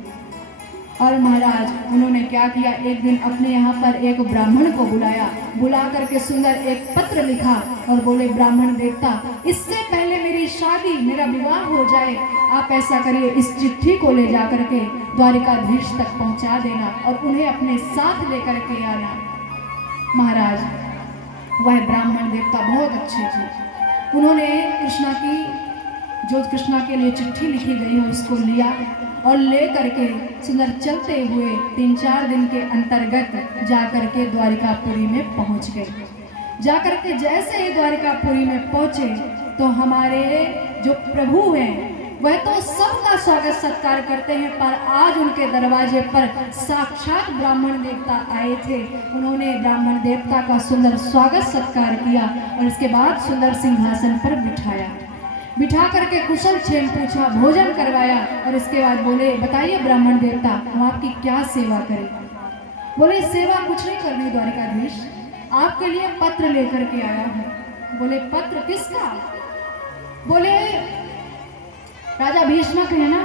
और महाराज उन्होंने क्या किया, एक दिन अपने यहाँ पर एक ब्राह्मण को बुलाया, बुला करके सुंदर एक पत्र लिखा और बोले, ब्राह्मण देवता, इससे पहले मेरी शादी, मेरा विवाह हो जाए, आप ऐसा करिए, इस चिट्ठी को ले जा करके द्वारिकाधीश तक पहुँचा देना और उन्हें अपने साथ लेकर के आना। महाराज वह ब्राह्मण देवता बहुत अच्छे थे, उन्होंने कृष्णा की, जो कृष्णा के लिए चिट्ठी लिखी गई है उसको लिया और ले करके सुंदर चलते हुए 3-4 दिन के अंतर्गत जा करके द्वारिकापुरी में पहुंच गए। जाकर के जैसे ही द्वारिकापुरी में पहुंचे तो हमारे जो प्रभु हैं वह तो सबका स्वागत सत्कार करते हैं, पर आज उनके दरवाजे पर साक्षात ब्राह्मण देवता आए थे। उन्होंने ब्राह्मण देवता का सुंदर स्वागत सत्कार किया और इसके बाद सुंदर सिंहासन पर बिठाया। बिठा करके कुशल क्षेम पूछा, भोजन करवाया और इसके बाद बोले, बताइए ब्राह्मण देवता, हम आपकी क्या सेवा करें। बोले, सेवा कुछ नहीं करनी द्वारिकाधीश, आपके लिए पत्र लेकर के आया हूँ। बोले, पत्र किसका? बोले, राजा भीष्मक है ना,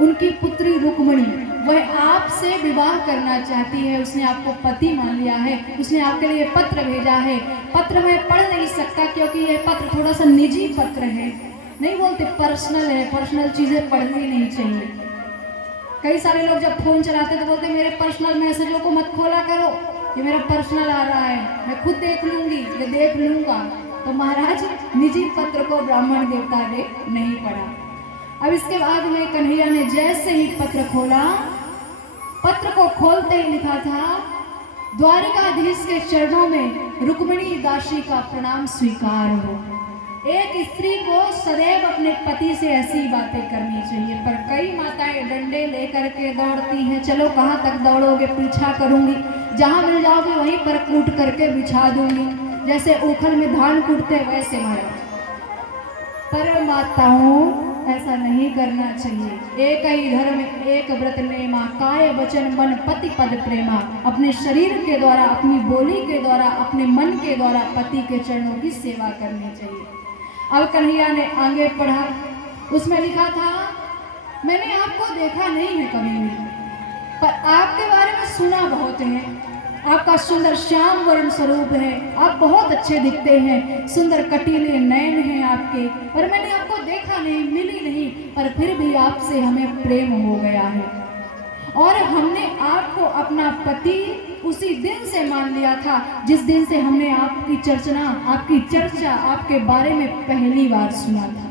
उनकी पुत्री रुक्मिणी, वह आपसे विवाह करना चाहती है। उसने आपको पति मान लिया है, उसने आपके लिए पत्र भेजा है। पत्र मैं पढ़ नहीं सकता क्योंकि यह पत्र थोड़ा सा निजी पत्र है, नहीं बोलते पर्सनल है, पर्सनल चीज़ें पढ़नी नहीं चाहिए। कई सारे लोग जब फोन चलाते तो बोलते मेरे पर्सनल मैसेजों को मत खोला करो, ये मेरा पर्सनल आ रहा है, मैं खुद देख लूँगी, ये देख लूँगा। तो महाराज निजी पत्र को ब्राह्मण देवता ने नहीं पढ़ा। अब इसके बाद में कन्हैया ने जैसे ही पत्र खोला, पत्र को खोलते ही लिखा था, द्वारिकाधीश के चरणों में रुक्मिणी दासी का प्रणाम स्वीकार हो। एक स्त्री को सदैव अपने पति से ऐसी बातें करनी चाहिए, पर कई माताएं डंडे लेकर के दौड़ती हैं, चलो कहाँ तक दौड़ोगे, पीछा करूंगी, जहाँ मिल जाओगे वहीं पर कूट करके बिछा दूंगी, जैसे ओखल में धान कूटते वैसे। महाराज पर माताओं ऐसा नहीं करना चाहिए। एक ही धर्म एक व्रत नेमा, काय वचन मन पति पद प्रेमा। अपने शरीर के द्वारा, अपनी बोली के द्वारा, अपने मन के द्वारा पति के चरणों की सेवा करनी चाहिए। अब कन्हैया ने आगे पढ़ा, उसमें लिखा था, मैंने आपको देखा नहीं है कभी भी, पर आपके बारे में सुना बहुत है। आपका सुंदर श्याम वर्ण स्वरूप है, आप बहुत अच्छे दिखते हैं, सुंदर कटीले नयन हैं आपके, पर मैंने आपको देखा नहीं, मिली नहीं, पर फिर भी आपसे हमें प्रेम हो गया है और हमने आपको अपना पति उसी दिन से मान लिया था जिस दिन से हमने आपकी चर्चा आपके बारे में पहली बार सुना था।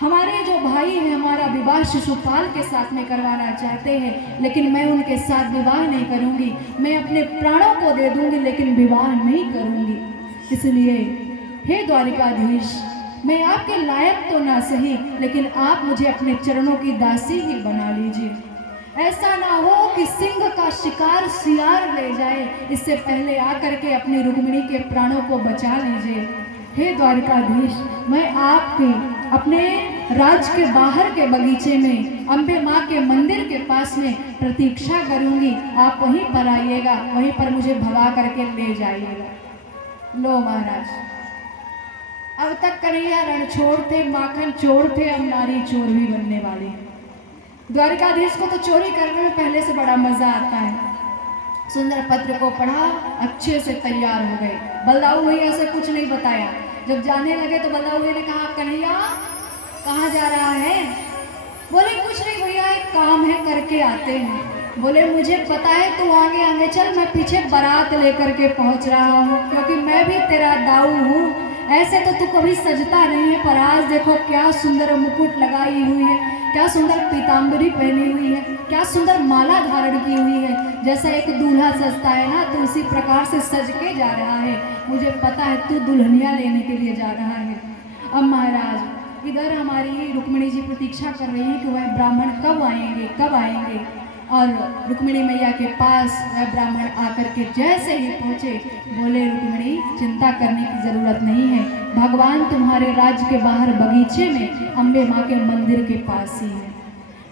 हमारे जो भाई हैं, हमारा विवाह शिशुपाल के साथ में करवाना चाहते हैं, लेकिन मैं उनके साथ विवाह नहीं करूंगी, मैं अपने प्राणों को दे दूंगी लेकिन विवाह नहीं करूंगी। इसलिए हे द्वारिकाधीश, मैं आपके लायक तो ना सही, लेकिन आप मुझे अपने चरणों की दासी ही बना लीजिए। ऐसा ना हो कि सिंह का शिकार सियार ले जाए, इससे पहले आकर के अपनी रुक्मिणी के प्राणों को बचा लीजिए। हे द्वारिकाधीश, मैं आपके अपने राज्य के बाहर के बगीचे में अम्बे माँ के मंदिर के पास में प्रतीक्षा करूंगी, आप वहीं पर आइएगा, वहीं पर मुझे भगा करके ले जाइएगा। लो महाराज, अब तक कन्हैया रण छोड़ थे, माखन चोर थे, अब नारी चोर भी बनने वाले। द्वारिकाधीश को तो चोरी करने में पहले से बड़ा मजा आता है। सुंदर पत्र को पढ़ा, अच्छे से तैयार हो गए। बलदाऊ भैया से कुछ नहीं बताया। जब जाने लगे तो बलदाऊ भैया ने कहा, कन्हैया कहाँ जा रहा है? बोले, कुछ नहीं भैया, एक काम है, करके आते हैं। बोले, मुझे पता है तू आगे आगे चल, मैं पीछे बारात लेकर के पहुंच रहा हूँ, क्योंकि मैं भी तेरा दाऊ हूँ। ऐसे तो तू कभी सजता नहीं है, पर आज देखो क्या सुंदर मुकुट लगाई हुई है, क्या सुंदर पीताम्बरी पहनी हुई है, क्या सुंदर माला धारण की हुई है। जैसा एक दूल्हा सजता है ना, तो उसी प्रकार से सज के जा रहा है। मुझे पता है तू दुल्हनिया लेने के लिए जा रहा है। अब महाराज, इधर हमारी रुक्मिणी जी प्रतीक्षा कर रही है कि वह ब्राह्मण कब आएंगे, कब आएंगे। और रुक्मिणी मैया के पास वह ब्राह्मण आकर के जैसे ही पहुँचे, बोले, रुक्मिणी चिंता करने की ज़रूरत नहीं है, भगवान तुम्हारे राज्य के बाहर बगीचे में अम्बे माँ के मंदिर के पास ही है।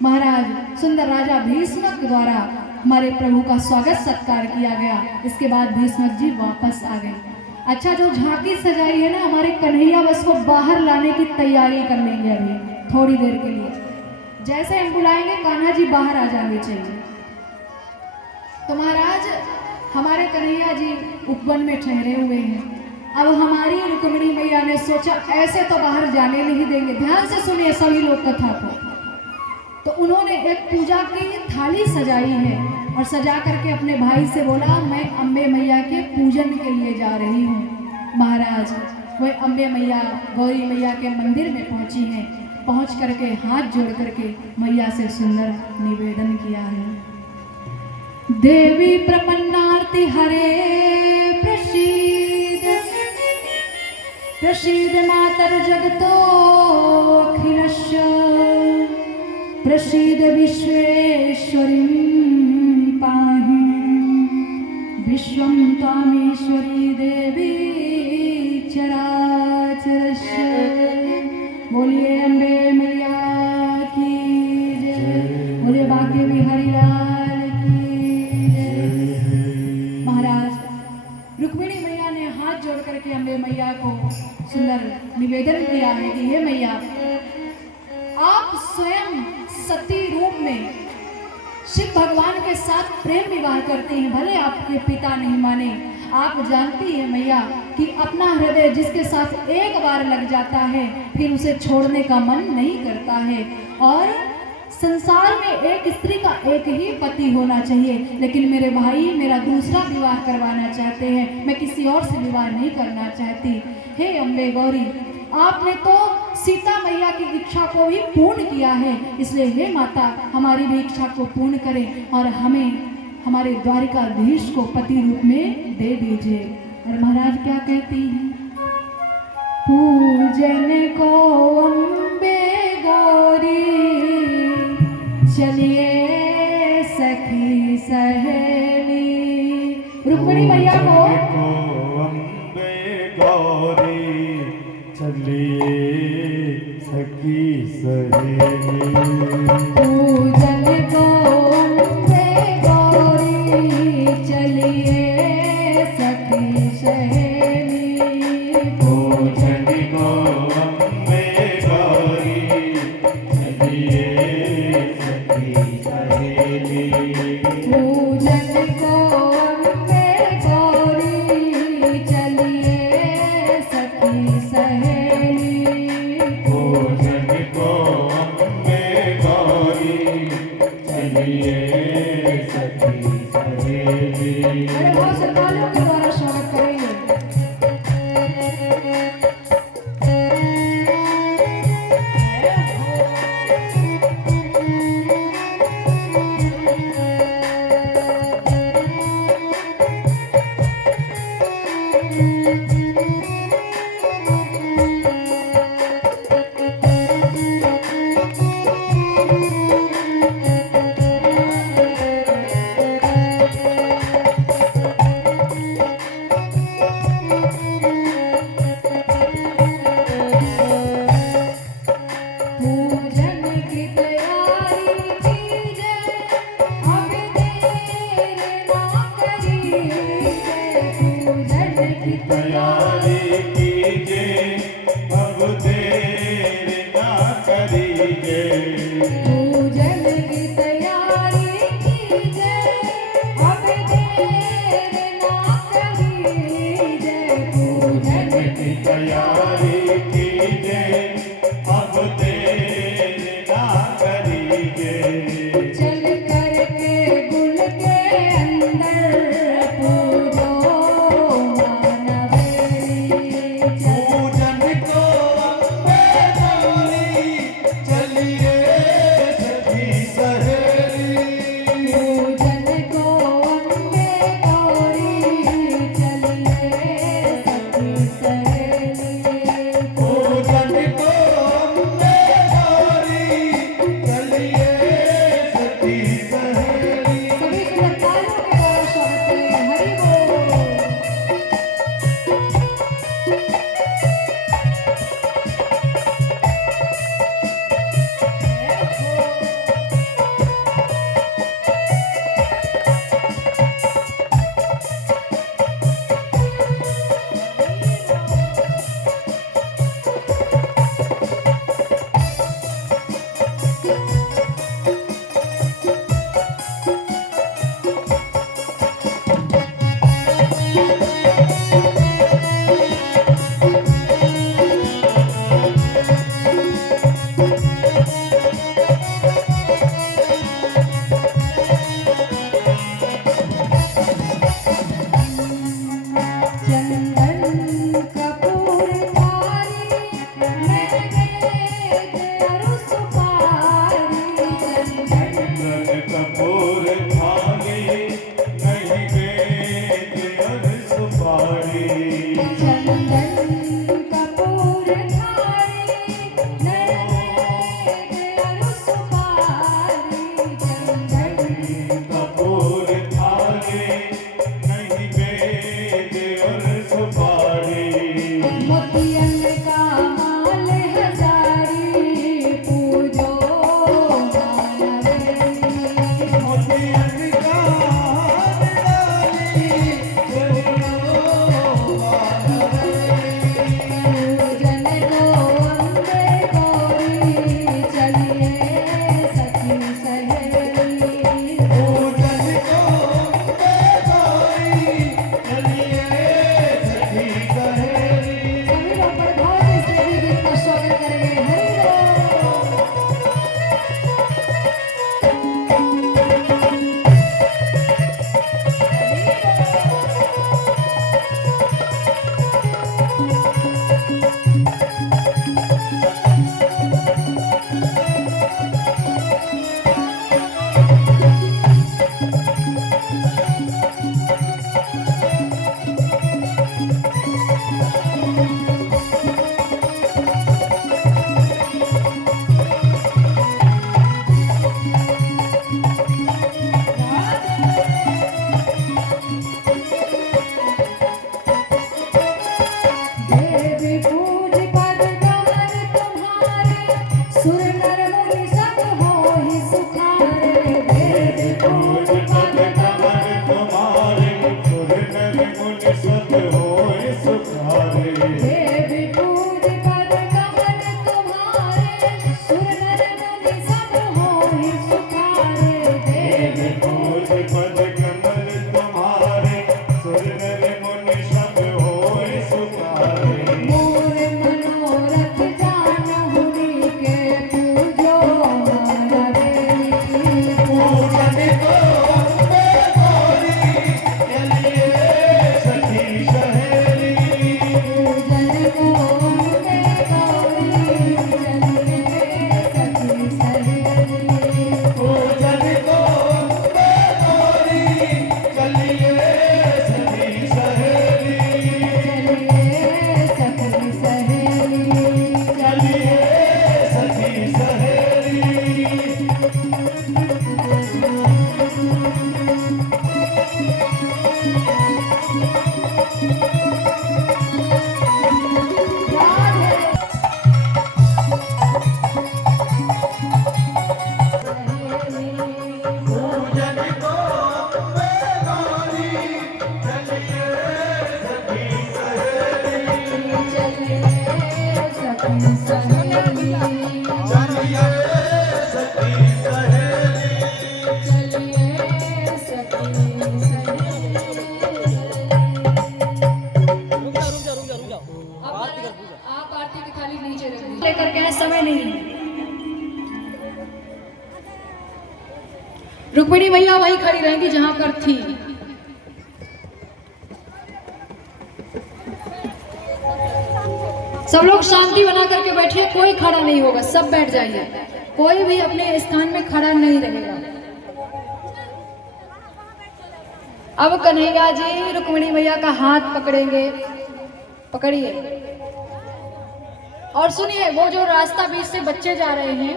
महाराज, सुंदर राजा भीष्मक द्वारा हमारे प्रभु का स्वागत सत्कार किया गया। इसके बाद भीष्मक जी वापस आ गए। अच्छा, जो झांकी सजाई है ना, हमारे कन्हैया बस को बाहर लाने की तैयारी कर लेंगे अभी थोड़ी देर के लिए। जैसे हम बुलाएंगे, कान्हा जी बाहर आ जाने चाहिए। तो महाराज, हमारे कन्हैया जी उपवन में ठहरे हुए हैं। अब हमारी रुक्मिणी मैया ने सोचा ऐसे तो बाहर जाने नहीं देंगे। ध्यान से सुनिए सभी लोग कथा को। तो उन्होंने एक पूजा की थाली सजाई है और सजा करके अपने भाई से बोला, मैं अम्बे मैया के पूजन के लिए जा रही हूँ। महाराज, वह अम्बे मैया, गौरी मैया के मंदिर में पहुँची हैं। पहुँच करके हाथ जोड़ करके मैया से सुंदर निवेदन किया है, देवी प्रपन्नार्ति हरे प्रसीद। प्रसीद मातर जगतोऽखिलस्य प्रसीद विश्वेश्वरीं पाहि विश्वं त्वामीश्वरी देवी चराचरस्य। बोलिए अम्बे मैया की जय, बोलिए भाग्य बिहारी लाल की जय। महाराज रुक्मिणी मैया ने हाथ जोड़ करके अम्बे मैया को सुंदर निवेदन किया है कि हे मैया, आप स्वयं सती रूप में शिव भगवान के साथ प्रेम विवाह करती हैं, भले आपके पिता नहीं माने। आप जानती हैं मैया कि अपना हृदय जिसके साथ एक बार लग जाता है फिर उसे छोड़ने का मन नहीं करता है। और संसार में एक स्त्री का एक ही पति होना चाहिए, लेकिन मेरे भाई मेरा दूसरा विवाह करवाना चाहते हैं, मैं किसी और से विवाह नहीं करना चाहती। हे अम्बे गौरी, आपने तो सीता मैया की इच्छा को भी पूर्ण किया है, इसलिए हे माता हमारी भी इच्छा को पूर्ण करें और हमें हमारे द्वारिकाधीश को पति रूप में दे दीजिए। और महाराज क्या कहती हैं, पूजन को अम्बे गौरी चलिए सखी सहेली। रुक्मिणी मैया को अम्बे गौरी चलिए सखी सहेली। पूजन को अम्बे गौरी चलिए सखी सहेली। पूजन को अम्बे गौरी चलिए सखी सहेली। पूजन को अम्बे गौरी चलिए सखी सहेली। पूजन को अम्बे देवी पूज पद कमल तुम्हारे, सुर नर मुनि सब होहि सुखारे। देवी पूज पद कमल तुम्हारे, सुर नर मुनि सब होय सुखारे। मोर मनोरथ जानहु के पूजो हमारे। पूजन को अम्बे गौरी, चलिए सखी सहेली। पूजन को अम्बे गौरी, चलिए सखी सहेली। पूजन को अम्बे गौरी, चलिए सखी सहेली। चलिए सखी सहेली। चलिए सखी सहेली। पूजन को अम्बे गौरी, चलिए सखी सहेली। चलिए सखी सहेली। चलिए सखी सहेली। चलिए सखी सहेली। रुक जाओ। आप आरती की थाली नीचे रख दीजिए। लेकर के आए, समय नहीं है। रुक्मिणी मैया वहीं खड़ी रहेंगी जहां पर थी। सब लोग शांति बना करके बैठिए, कोई खड़ा नहीं होगा, सब बैठ जाइए। कोई भी अपने स्थान में खड़ा नहीं रहेगा। अब कन्हैया जी रुक्मिणी मैया का हाथ पकड़ेंगे। पकड़िए और सुनिए, वो जो रास्ता बीच से बच्चे जा रहे हैं,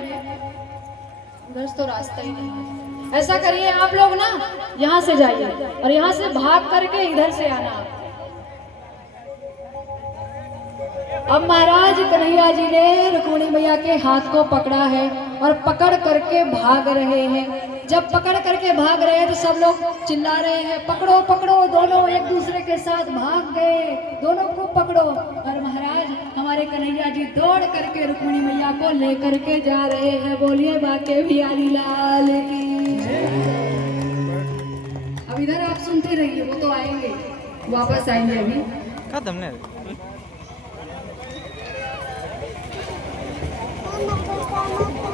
उधर से तो रास्ता ही नहीं है। ऐसा करिए आप लोग ना, यहाँ से जाइए और यहाँ से भाग करके इधर से आना। अब महाराज कन्हैया जी ने रुक्मिणी मैया के हाथ को पकड़ा है और पकड़ करके भाग रहे हैं। जब पकड़ करके भाग रहे हैं तो सब लोग चिल्ला रहे हैं, पकड़ो पकड़ो। दोनों एक दूसरे के साथ भाग गए, दोनों को पकड़ो। और महाराज हमारे कन्हैया जी दौड़ करके रुक्मिणी मैया को लेकर के जा रहे हैं। बोलिए बाके बिहारी लाल की। अब इधर आप सुनते रहिए, वो तो आएंगे, वापस आएंगे अभी। खत्म नहीं।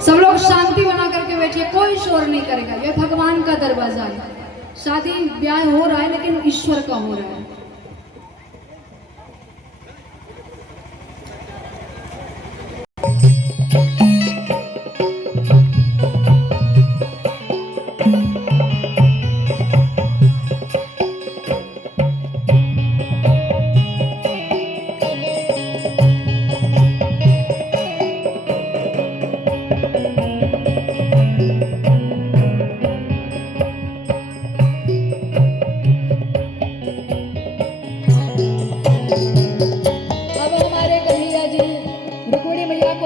सब लोग शांति बना करके बैठिए, कोई शोर नहीं करेगा। ये भगवान का दरवाजा है। शादी ब्याह हो रहा है लेकिन ईश्वर का हो रहा है।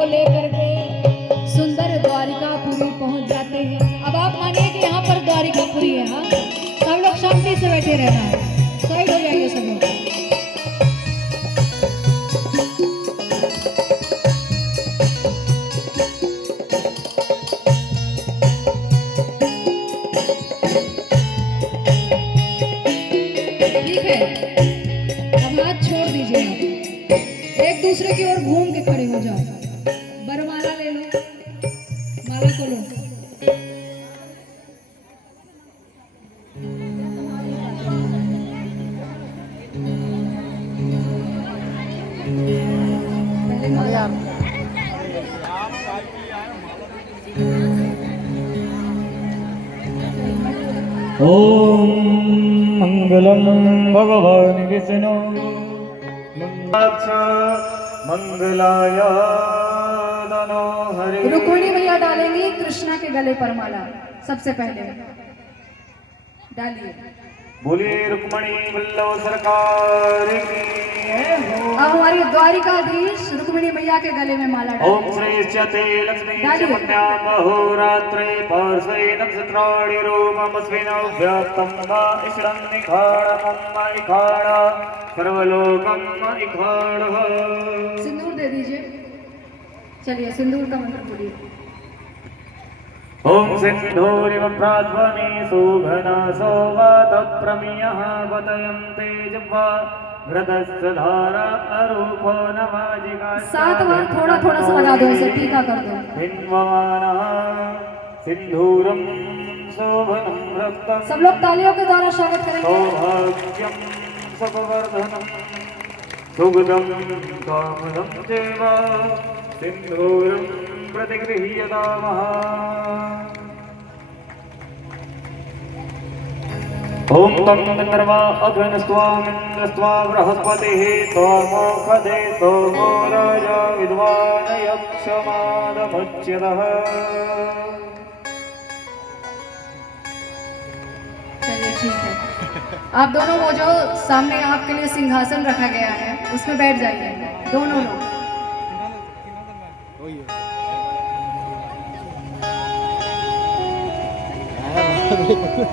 लेकर के सुंदर द्वारिकापुरी पहुंच जाते हैं। अब आप मानिए कि यहाँ पर द्वारिकापुरी है। हाँ, सब लोग शांति से बैठे रहना है, साइड हो जाइए सब लोग। ठीक है, अब हाथ छोड़ दीजिए, एक दूसरे की ओर घूम के खड़े हो जाओ। बरमाला ले लो, माला को लो। पहले माला। ओम मंगलम भगवान विष्णु मंगलाय नमो हरि। रुक्मिणी मैया डालेंगी कृष्णा के गले पर माला। सबसे पहले डालिए। बोलिए रुक्मणी वल्लभ सरकार की। अब हमारी द्वारिकाधीश रुक्मिणी मैया के गले में माला ओम डालें। श्रेष्ठते लक्ष्मी डालिए। चमन्याम अहोरात्रे पार्श्वे नक्षत्राणि रूपमस्मिन् व्याप्तं वा इषडं निखाणमं इखाण सर्वलोकं इखाणः। सिंदूर दे दीजिए। चलिए सिंदूर का मंत्र बोलिए। ओम सिंधूरिव प्राध्वनि सुघना सौवात प्रमियः वदयन्ते जिह्वा घृतस्य धारा अरूपो नवाजिका। 7 बार थोड़ा थोड़ा सा लगा दो, ऐसे टीका कर दो। हिन्वानः सिंधूरं शोभनं रक्तं सब लोग तालियों के द्वारा स्वागत करेंगे। सौभाग्यं सुखवर्धनं सुगदं कामदं चैव सिंधूरं प्रतिगृह्यतामः। ओम तं मित्रवा अध्वनस्त्वामिन्द्रस्त्वा बृहस्पतिः त्वामोखदे सोमो राजा विद्वान् यक्षमादमुच्यतः। चलिए ठीक है। आप दोनों वो जो सामने आपके लिए सिंहासन रखा गया है उसमें बैठ जाइए दोनों लोग।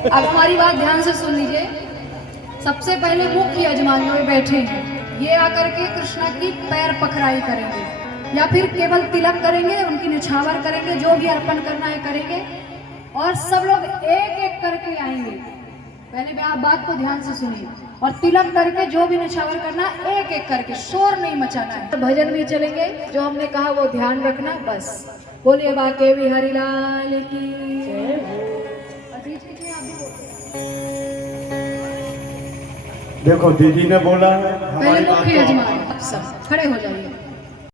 अब हमारी बात ध्यान से सुन लीजिए। सबसे पहले मुख्य यजमान जो बैठे हैं ये आकर के कृष्णा की पैर पखराई करेंगे या फिर केवल तिलक करेंगे, उनकी निछावर करेंगे, जो भी अर्पण करना है करेंगे। और सब लोग एक एक करके आएंगे। पहले भी आप बात को ध्यान से सुनिए। और तिलक करके जो भी निछावर करना एक एक करके, शोर नहीं मचाना है। भजन भी चलेंगे, जो हमने कहा वो ध्यान रखना बस। बोलिए बाके बिहारी लाल की जय। देखो दीदी ने बोला है पहले हमारी बात मुख्य तो यजमान, अब सब खड़े हो जाइए।